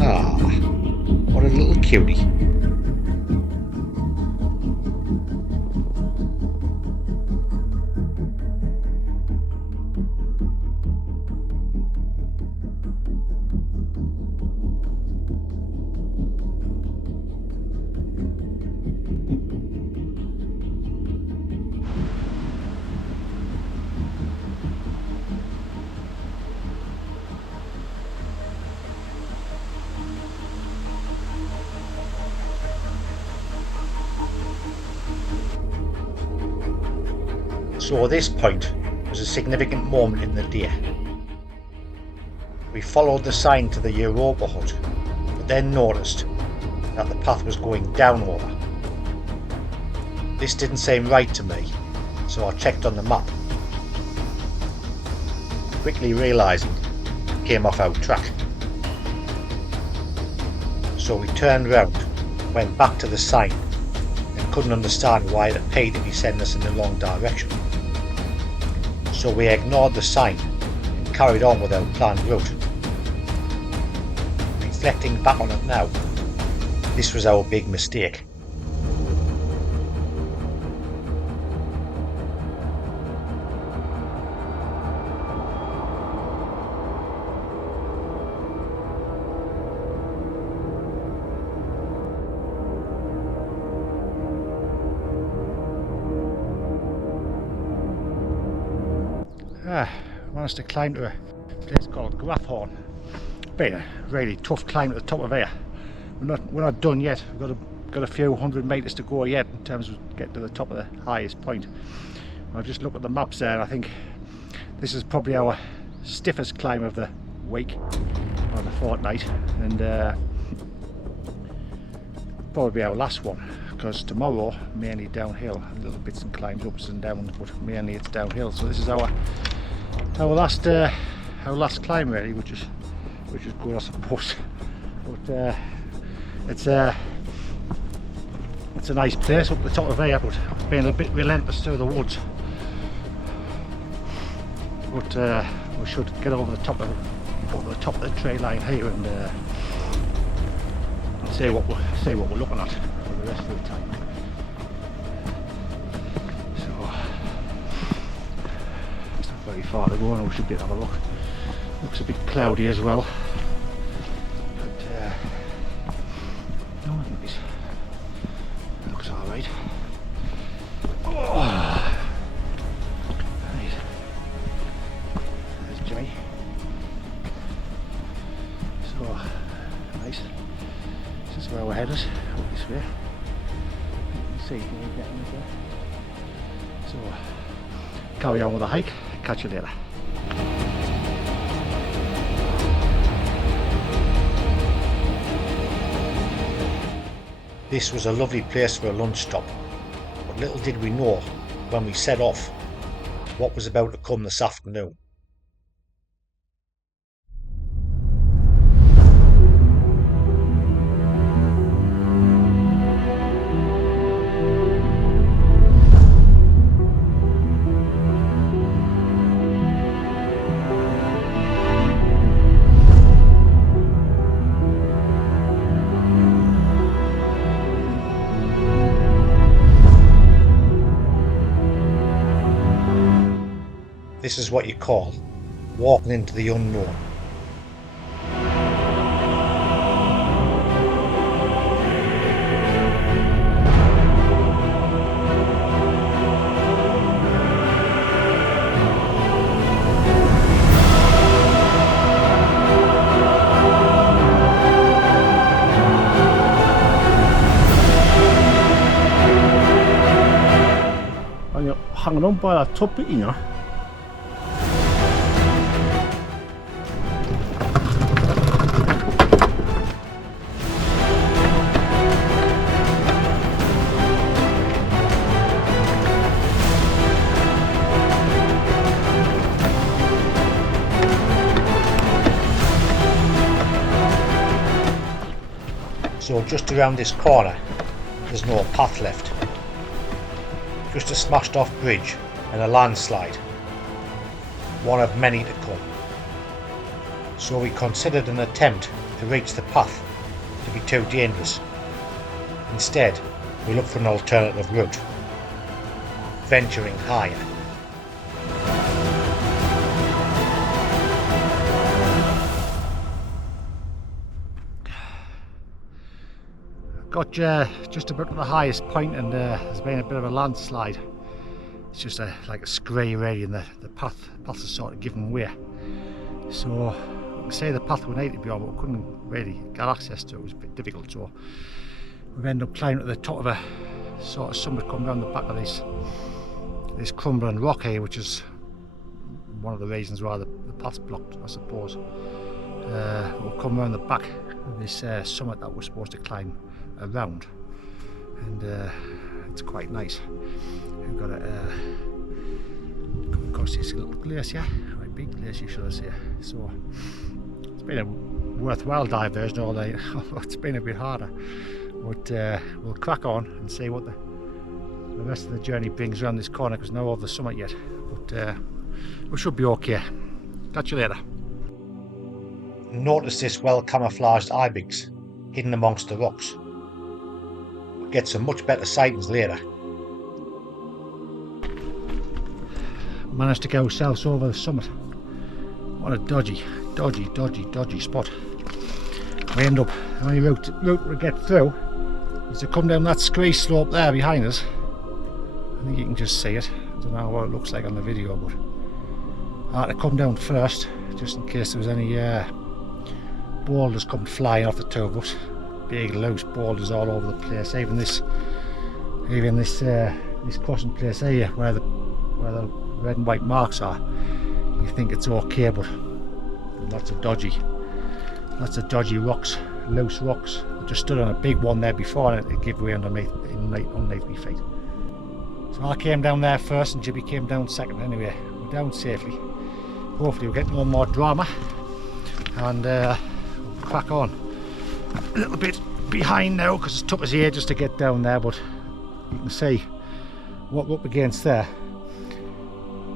Ah, what a little cutie. So this point was a significant moment in the day. We followed the sign to the Europa Hut, but then noticed that the path was going downwater. This didn't seem right to me, so I checked on the map, quickly realising it came off our track. So we turned round, went back to the sign, and couldn't understand why it appeared to be sending us in the wrong direction. So we ignored the sign and carried on with our planned route. Reflecting back on it now, this was our big mistake. I managed to climb to a place called Gruben. Been a really tough climb at the top of here. We're not done yet. We've got a few hundred metres to go yet in terms of getting to the top of the highest point. I've just looked at the maps there and I think this is probably our stiffest climb of the week or the fortnight, and probably our last one, because tomorrow mainly downhill, little bits and climbs, ups and downs, but mainly it's downhill. So this is our last climb really, which is good, I suppose. But it's a nice place up the top of here, but being a bit relentless through the woods. But we should get over the top of the tree line here and see what we're looking at for the rest of the time. So it's not very far to go, and we should be able to have a look. Looks a bit cloudy as well. But no, I think it looks alright. Oh. Right. There's Jimmy. So nice. This is where we're headed, up this way. You can see we're getting there. So carry on with the hike. Catch you later. This was a lovely place for a lunch stop, but little did we know when we set off what was about to come this afternoon. This is what you call walking into the unknown. And you're hanging on by that top bit, you know. So just around this corner there's no path left, just a smashed off bridge and a landslide, one of many to come. So we considered an attempt to reach the path to be too dangerous. Instead we looked for an alternative route, venturing higher. Got just about to the highest point, and there's been a bit of a landslide. It's just like a scree really, and the path is sort of giving way. So I can say the path we needed to be on, but we couldn't really get access to it. It was a bit difficult, so we've ended up climbing to the top of a sort of summit coming down the back of this this crumbling rock here, which is one of the reasons why the path's blocked, I suppose. We'll come around the back of this summit that we're supposed to climb around, and it's quite nice. We've got come across this little glacier, quite big glacier should I say. So it's been a worthwhile diversion all day. It's been a bit harder, but we'll crack on and see what the rest of the journey brings around this corner, because no over the summit yet, but we should be okay. Catch you later. Notice this well camouflaged ibex hidden amongst the rocks. We'll get some much better sightings later. Managed to get ourselves over the summit. What a dodgy spot. We end up, the only route we get through is to come down that scree slope there behind us. I think you can just see it. I don't know what it looks like on the video, but I had to come down first just in case there was any boulders come flying off the two of us. Big loose boulders all over the place. Even this crossing place here where the red and white marks are, you think it's okay, but lots of dodgy rocks, loose rocks. I just stood on a big one there before and it gave way underneath my feet. So I came down there first and Jimmy came down second. Anyway, we're down safely. Hopefully we'll get no more drama, and we'll crack on. A little bit behind now because it took us ages to get down there, but you can see what we're up against there.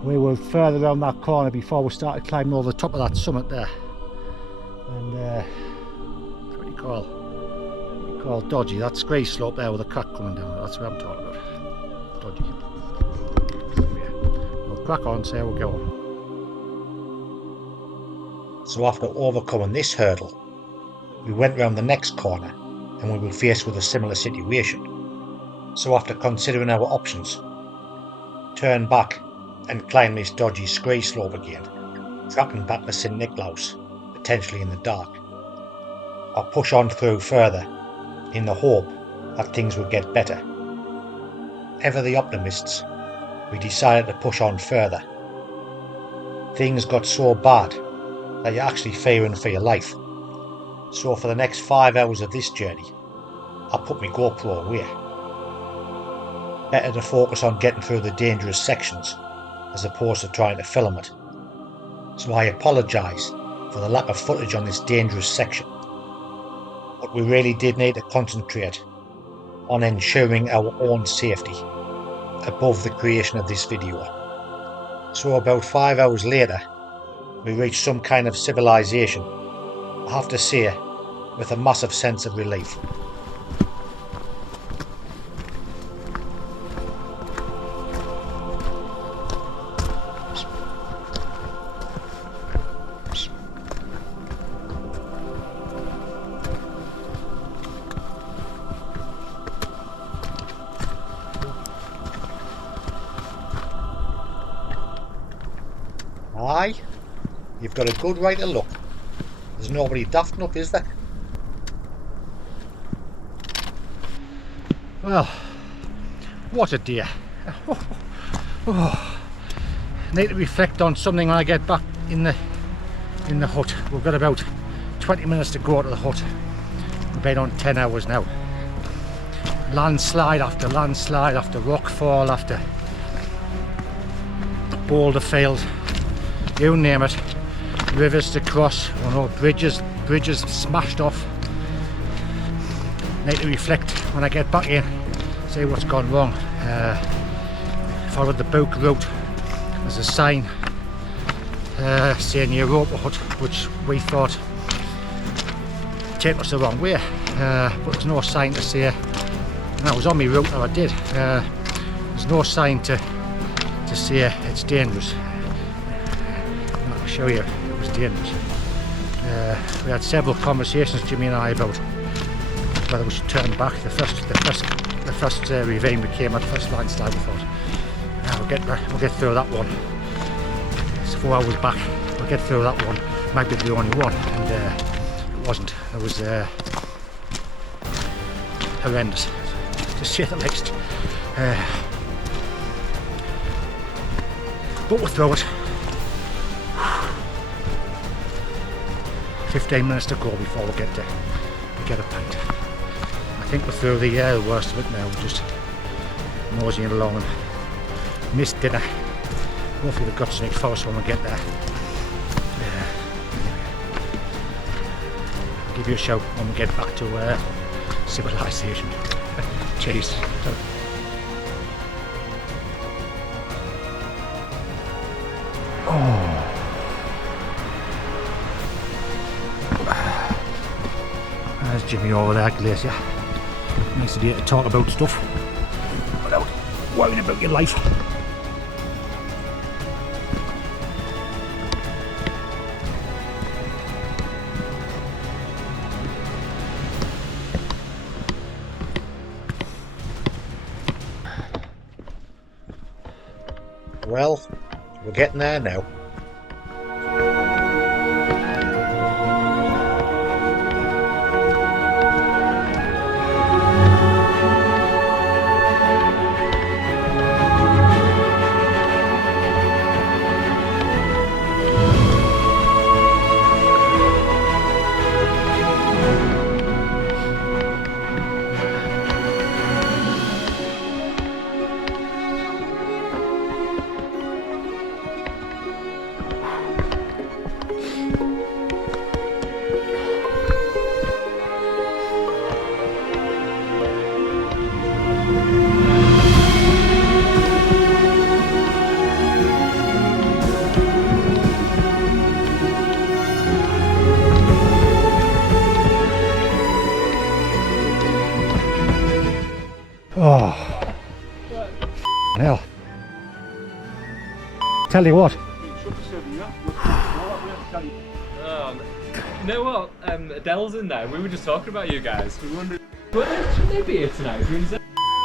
We were further around that corner before we started climbing over the top of that summit there, and what do you call dodgy. That scree slope there with a crack coming down, that's what I'm talking about. Dodgy. Yeah. We'll crack on, see how we go. So after overcoming this hurdle, we went round the next corner and we were faced with a similar situation. So after considering our options, turn back and climb this dodgy scree slope again, tracking back to St Niklaus, potentially in the dark, or push on through further in the hope that things would get better. Ever the optimists, we decided to push on further. Things got so bad that you're actually fearing for your life. So for the next 5 hours of this journey, I put my GoPro away. Better to focus on getting through the dangerous sections as opposed to trying to film it. So I apologise for the lack of footage on this dangerous section, but we really did need to concentrate on ensuring our own safety above the creation of this video. So about 5 hours later, we reached some kind of civilization, I have to say, with a massive sense of relief. Aye, you've got a good right to look. There's nobody daft enough, is there? Well, what a day. Need to reflect on something when I get back in the hut. We've got about 20 minutes to go to the hut. We've been on 10 hours now. Landslide after landslide, after rockfall, after boulder field, you name it. Rivers to cross, bridges smashed off. Need to reflect when I get back in, see what's gone wrong. Followed the Haute Route. There's a sign saying Europa Hut, which we thought take us the wrong way, but there's no sign to say, and I was on my route that I did, there's no sign to say it's dangerous. I'll show you it was dangerous. We had several conversations, Jimmy and I, about whether we should turn back. The first ravine we came at, the first landslide, we thought, we'll get through that one. It's 4 hours back, we'll get through that one. Might be the only one, and it wasn't. It was horrendous, to say the least. But we're through it. 15 minutes to go before we get a pint. I think we're through the worst of it now. We're just moseying along and missed dinner. Hopefully they've got something for us when we get there. I'll give you a shout when we get back to civilization. Cheers. There's Jimmy over there, Glacier. Nice idea to talk about stuff without worrying about your life. Well, we're getting there now. Oh, hell. Tell you what. You know what? Adele's in there. We were just talking about you guys. We wondered, should they be here tonight?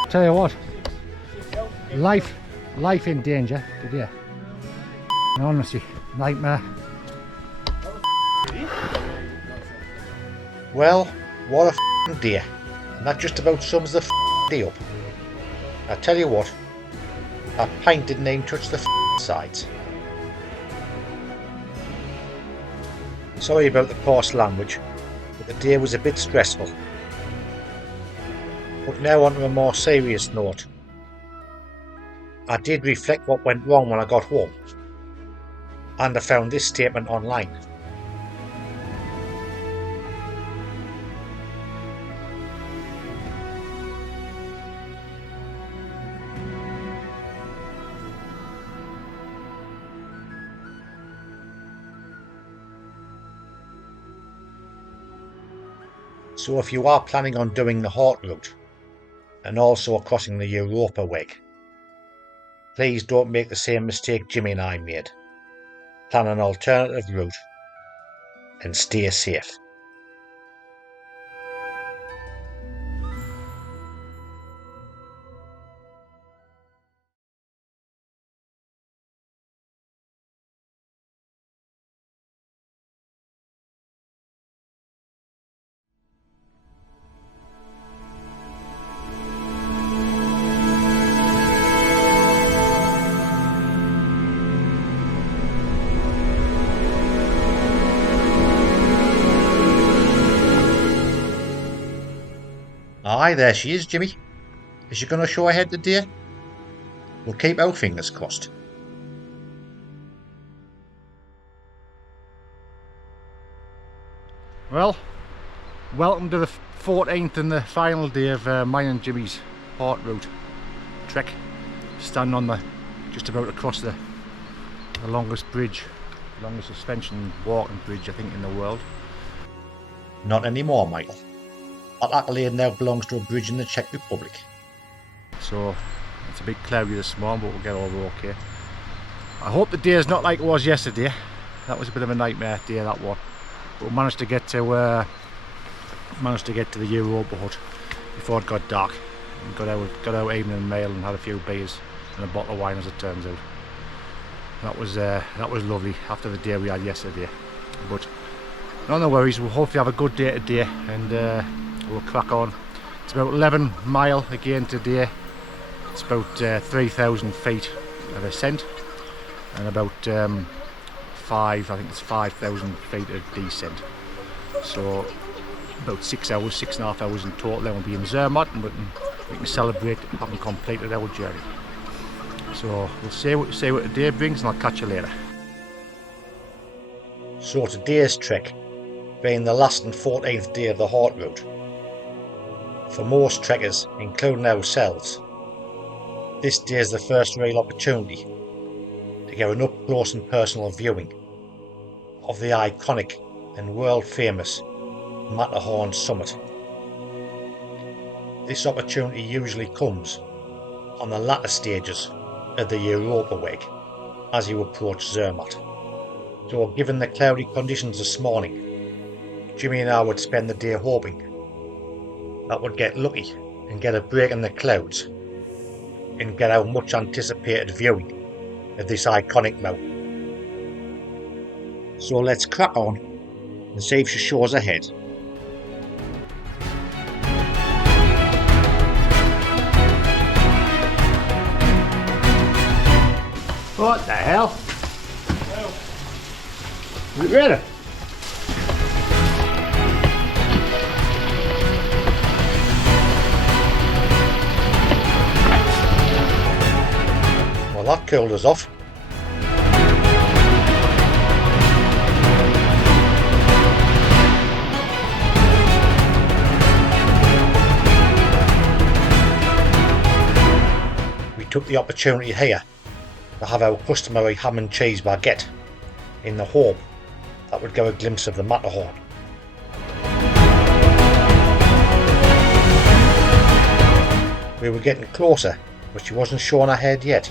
Tell you what. Life in danger today. Honestly, nightmare. Well, what a f***ing day. And that just about sums the day up. I tell you what, that pint didn't even touch the sides. Sorry about the coarse language, but the day was a bit stressful. But now on to a more serious note. I did reflect what went wrong when I got home, and I found this statement online. So if you are planning on doing the Haute Route, and also crossing the Europa Weg, please don't make the same mistake Jimmy and I made. Plan an alternative route and stay safe. Aye, there she is, Jimmy. Is she going to show her head today? We'll keep our fingers crossed. Well, welcome to the 14th and the final day of mine and Jimmy's Haute Route trek. Standing on the, just about across the longest bridge, longest suspension walking bridge I think in the world. Not anymore, Michael. That accolade now belongs to a bridge in the Czech Republic. So it's a bit cloudy this morning, but we'll get over okay. I hope the day is not like it was yesterday. That was a bit of a nightmare day, that one. But we managed to get to the Europa Hut before it got dark. And got out evening mail and had a few beers and a bottle of wine, as it turns out. That was lovely after the day we had yesterday. But no worries, we'll hopefully have a good day today, and we'll crack on. It's about 11 mile again today. It's about 3,000 feet of ascent. and about I think it's 5,000 feet of descent. So about 6 hours, 6.5 hours in total. Then we'll be in Zermatt, and we can celebrate having completed our journey. So we'll see what the day brings, and I'll catch you later. So today's trek being the last and 14th day of the Haute Route. For most trekkers, including ourselves, this day is the first real opportunity to get an up close and personal viewing of the iconic and world famous Matterhorn summit. This opportunity usually comes on the latter stages of the Europa week as you approach Zermatt. So given the cloudy conditions this morning, Jimmy and I would spend the day hoping that we'd get lucky and get a break in the clouds and get our much anticipated viewing of this iconic mountain. So let's crack on and see if she shows ahead. What the hell? You ready? Well, that cooled us off. We took the opportunity here to have our customary ham and cheese baguette in the hope that would give a glimpse of the Matterhorn. We were getting closer, but she wasn't showing her head yet.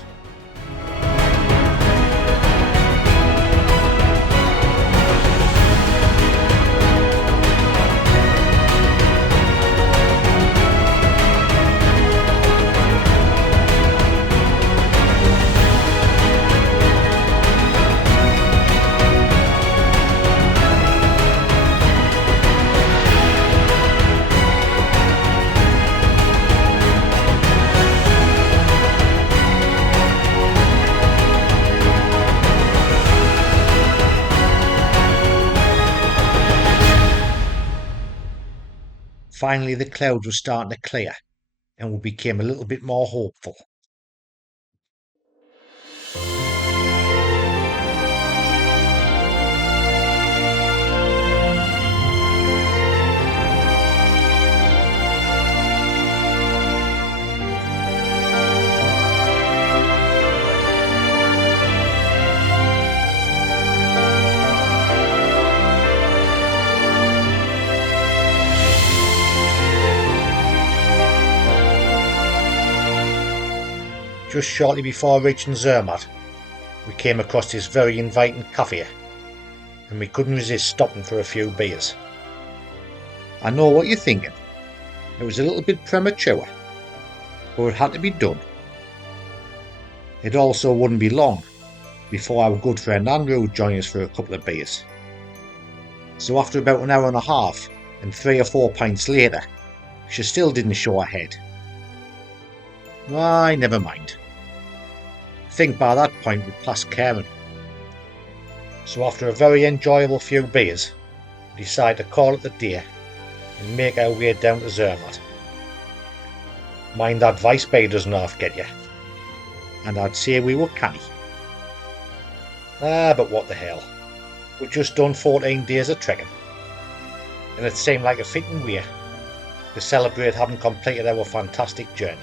Finally the clouds were starting to clear and we became a little bit more hopeful. Just shortly before reaching Zermatt, we came across this very inviting cafe and we couldn't resist stopping for a few beers. I know what you're thinking, it was a little bit premature, but it had to be done. It also wouldn't be long before our good friend Andrew would join us for a couple of beers. So after about an hour and a half and 3 or 4 pints later, she still didn't show her head. Why, never mind. I think by that point we'd passed Cabane. So after a very enjoyable few beers, we decided to call it the day and make our way down to Zermatt. Mind that vice bay doesn't half get you, and I'd say we were canny. But what the hell, we'd just done 14 days of trekking, and it seemed like a fitting way to celebrate having completed our fantastic journey.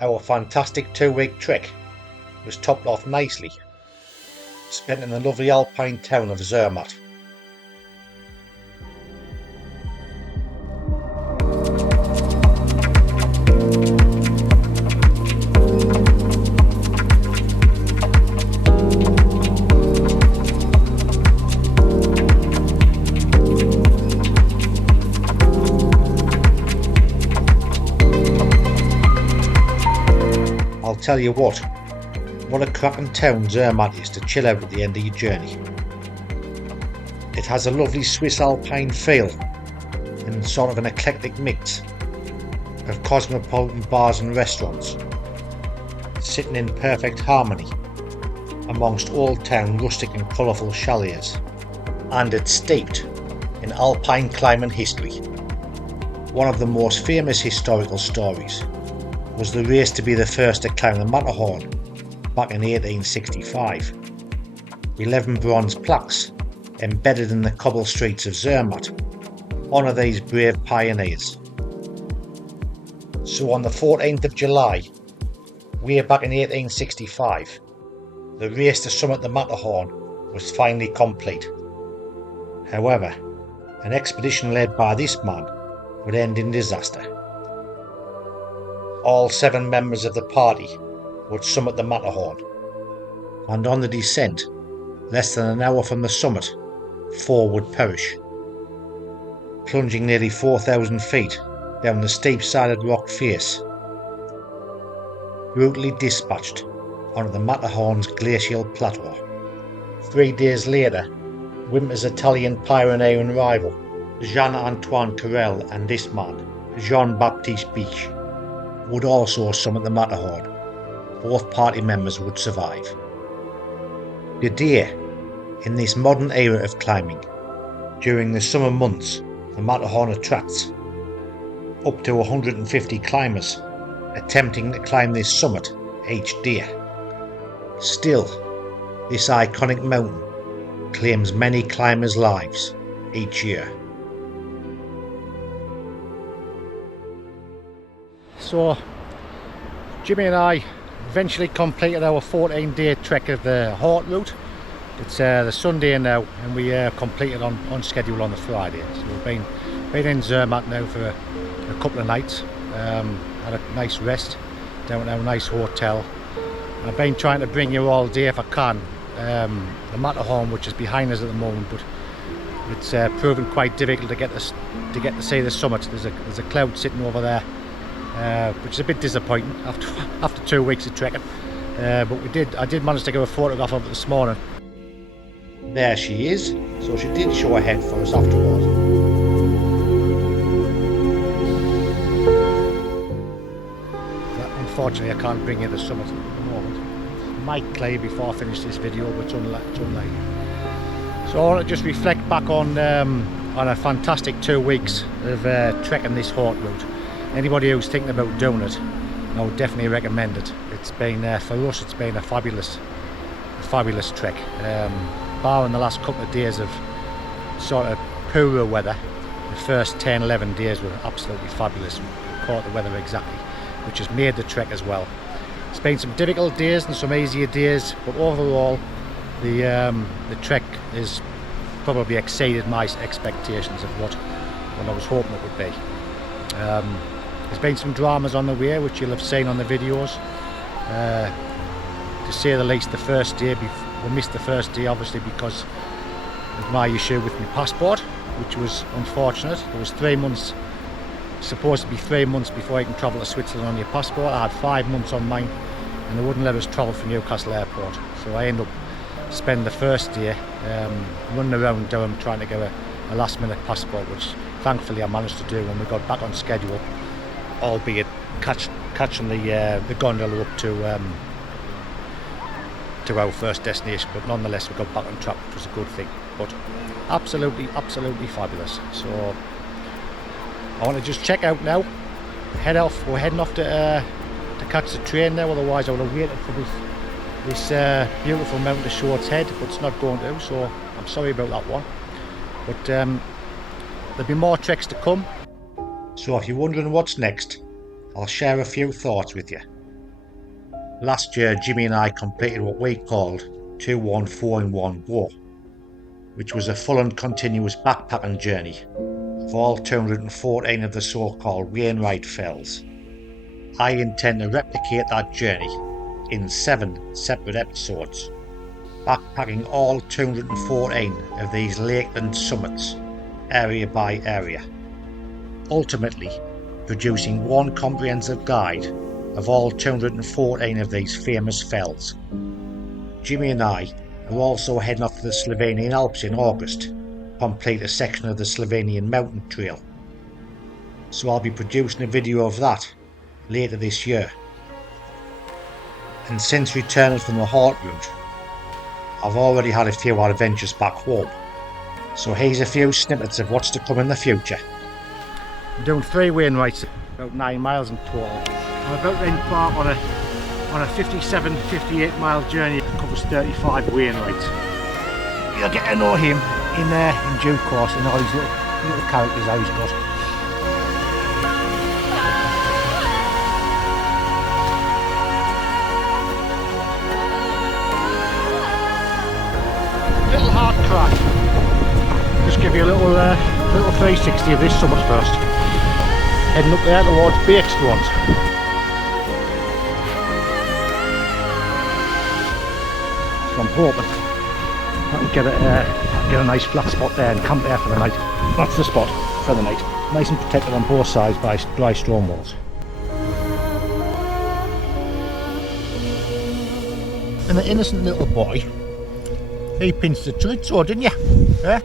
Our fantastic 2-week trek was topped off nicely, spent in the lovely alpine town of Zermatt. I'll tell you what, What a cracking town Zermatt is to chill out at the end of your journey. It has a lovely Swiss Alpine feel and sort of an eclectic mix of cosmopolitan bars and restaurants, sitting in perfect harmony amongst old town rustic and colourful chalets, and it's steeped in alpine climbing history. One of the most famous historical stories was the race to be the first to climb the Matterhorn back in 1865. 11 bronze plaques embedded in the cobble streets of Zermatt honour these brave pioneers. So on the 14th of July, way back in 1865, the race to summit the Matterhorn was finally complete. However, an expedition led by this man would end in disaster. All 7 members of the party would summit the Matterhorn, and on the descent, less than an hour from the summit, 4 would perish, plunging nearly 4,000 feet down the steep-sided rock face, brutally dispatched onto the Matterhorn's glacial plateau. 3 days later, winter's Italian pioneering rival Jean-Antoine Carrel and this man, Jean-Baptiste Biche, would also summit the Matterhorn. Both party members would survive. Today, in this modern era of climbing, during the summer months, the Matterhorn attracts up to 150 climbers attempting to climb this summit each day. Still, this iconic mountain claims many climbers' lives each year. So Jimmy and I eventually completed our 14-day trek of the Haute Route. It's the Sunday now, and we completed on schedule on the Friday. So we've been in Zermatt now for a couple of nights. Had a nice rest down at a nice hotel. I've been trying to bring you all day if I can. The Matterhorn, which is behind us at the moment, but it's proven quite difficult to get to see the summit. There's a cloud sitting over there, which is a bit disappointing after 2 weeks of trekking. But I did manage to get a photograph of it this morning. There she is, so she did show her head for us afterwards. Unfortunately, I can't bring you the summit at the moment. Might play before I finish this video, but it's unlikely. So I want to just reflect back on a fantastic 2 weeks of trekking this Haute Route. Anybody who's thinking about doing it, I would definitely recommend it. It's been for us, it's been a fabulous trek. Barring the last couple of days of sort of poorer weather, the first 10-11 days were absolutely fabulous. We caught the weather exactly, which has made the trek as well. It's been some difficult days and some easier days, but overall the trek has probably exceeded my expectations of what I was hoping it would be. There's been some dramas on the way, which you'll have seen on the videos. To say the least, the first day, we missed the first day obviously because of my issue with my passport, which was unfortunate. There was 3 months, supposed to be 3 months before you can travel to Switzerland on your passport. I had 5 months on mine, and they wouldn't let us travel from Newcastle Airport. So I ended up spending the first day running around Durham trying to get a last minute passport, which thankfully I managed to do when we got back on schedule, albeit catching the gondola up to our first destination, but nonetheless we got back on track, which was a good thing. But absolutely fabulous. So I want to just check out now, we're heading off to catch the train now, otherwise I would have waited for this beautiful mountain to show its head, but it's not going to, so I'm sorry about that one. But there'll be more treks to come. So if you're wondering what's next, I'll share a few thoughts with you. Last year, Jimmy and I completed what we called 2-1-4-in-1 Go, which was a full and continuous backpacking journey of all 214 of the so-called Wainwright Fells. I intend to replicate that journey in 7 separate episodes, backpacking all 214 of these lakeland summits, area by area, ultimately producing one comprehensive guide of all 214 of these famous fells. Jimmy and I are also heading off to the Slovenian Alps in August to complete a section of the Slovenian mountain trail. So I'll be producing a video of that later this year. And since returning from the Haute Route, I've already had a few adventures back home. So here's a few snippets of what's to come in the future. I'm doing 3 Wainwrights, about 9 miles in total. I'm about to embark on a 57, 58 mile journey that covers 35 Wainwrights. You'll get to know him in due course and all these little characters that he's got. Little hard crack. Just give you a little 360 of this summit first. Heading up there towards Bakestone. So I'm hoping I can get a nice flat spot there and camp there for the night. That's the spot for the night. Nice and protected on both sides by dry stone walls. And the innocent little boy, he pinched the treat, so didn't you? Eh?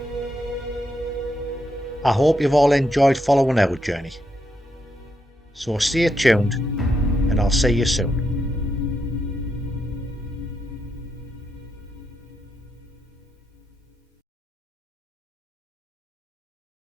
I hope you've all enjoyed following our journey. So stay tuned and I'll see you soon.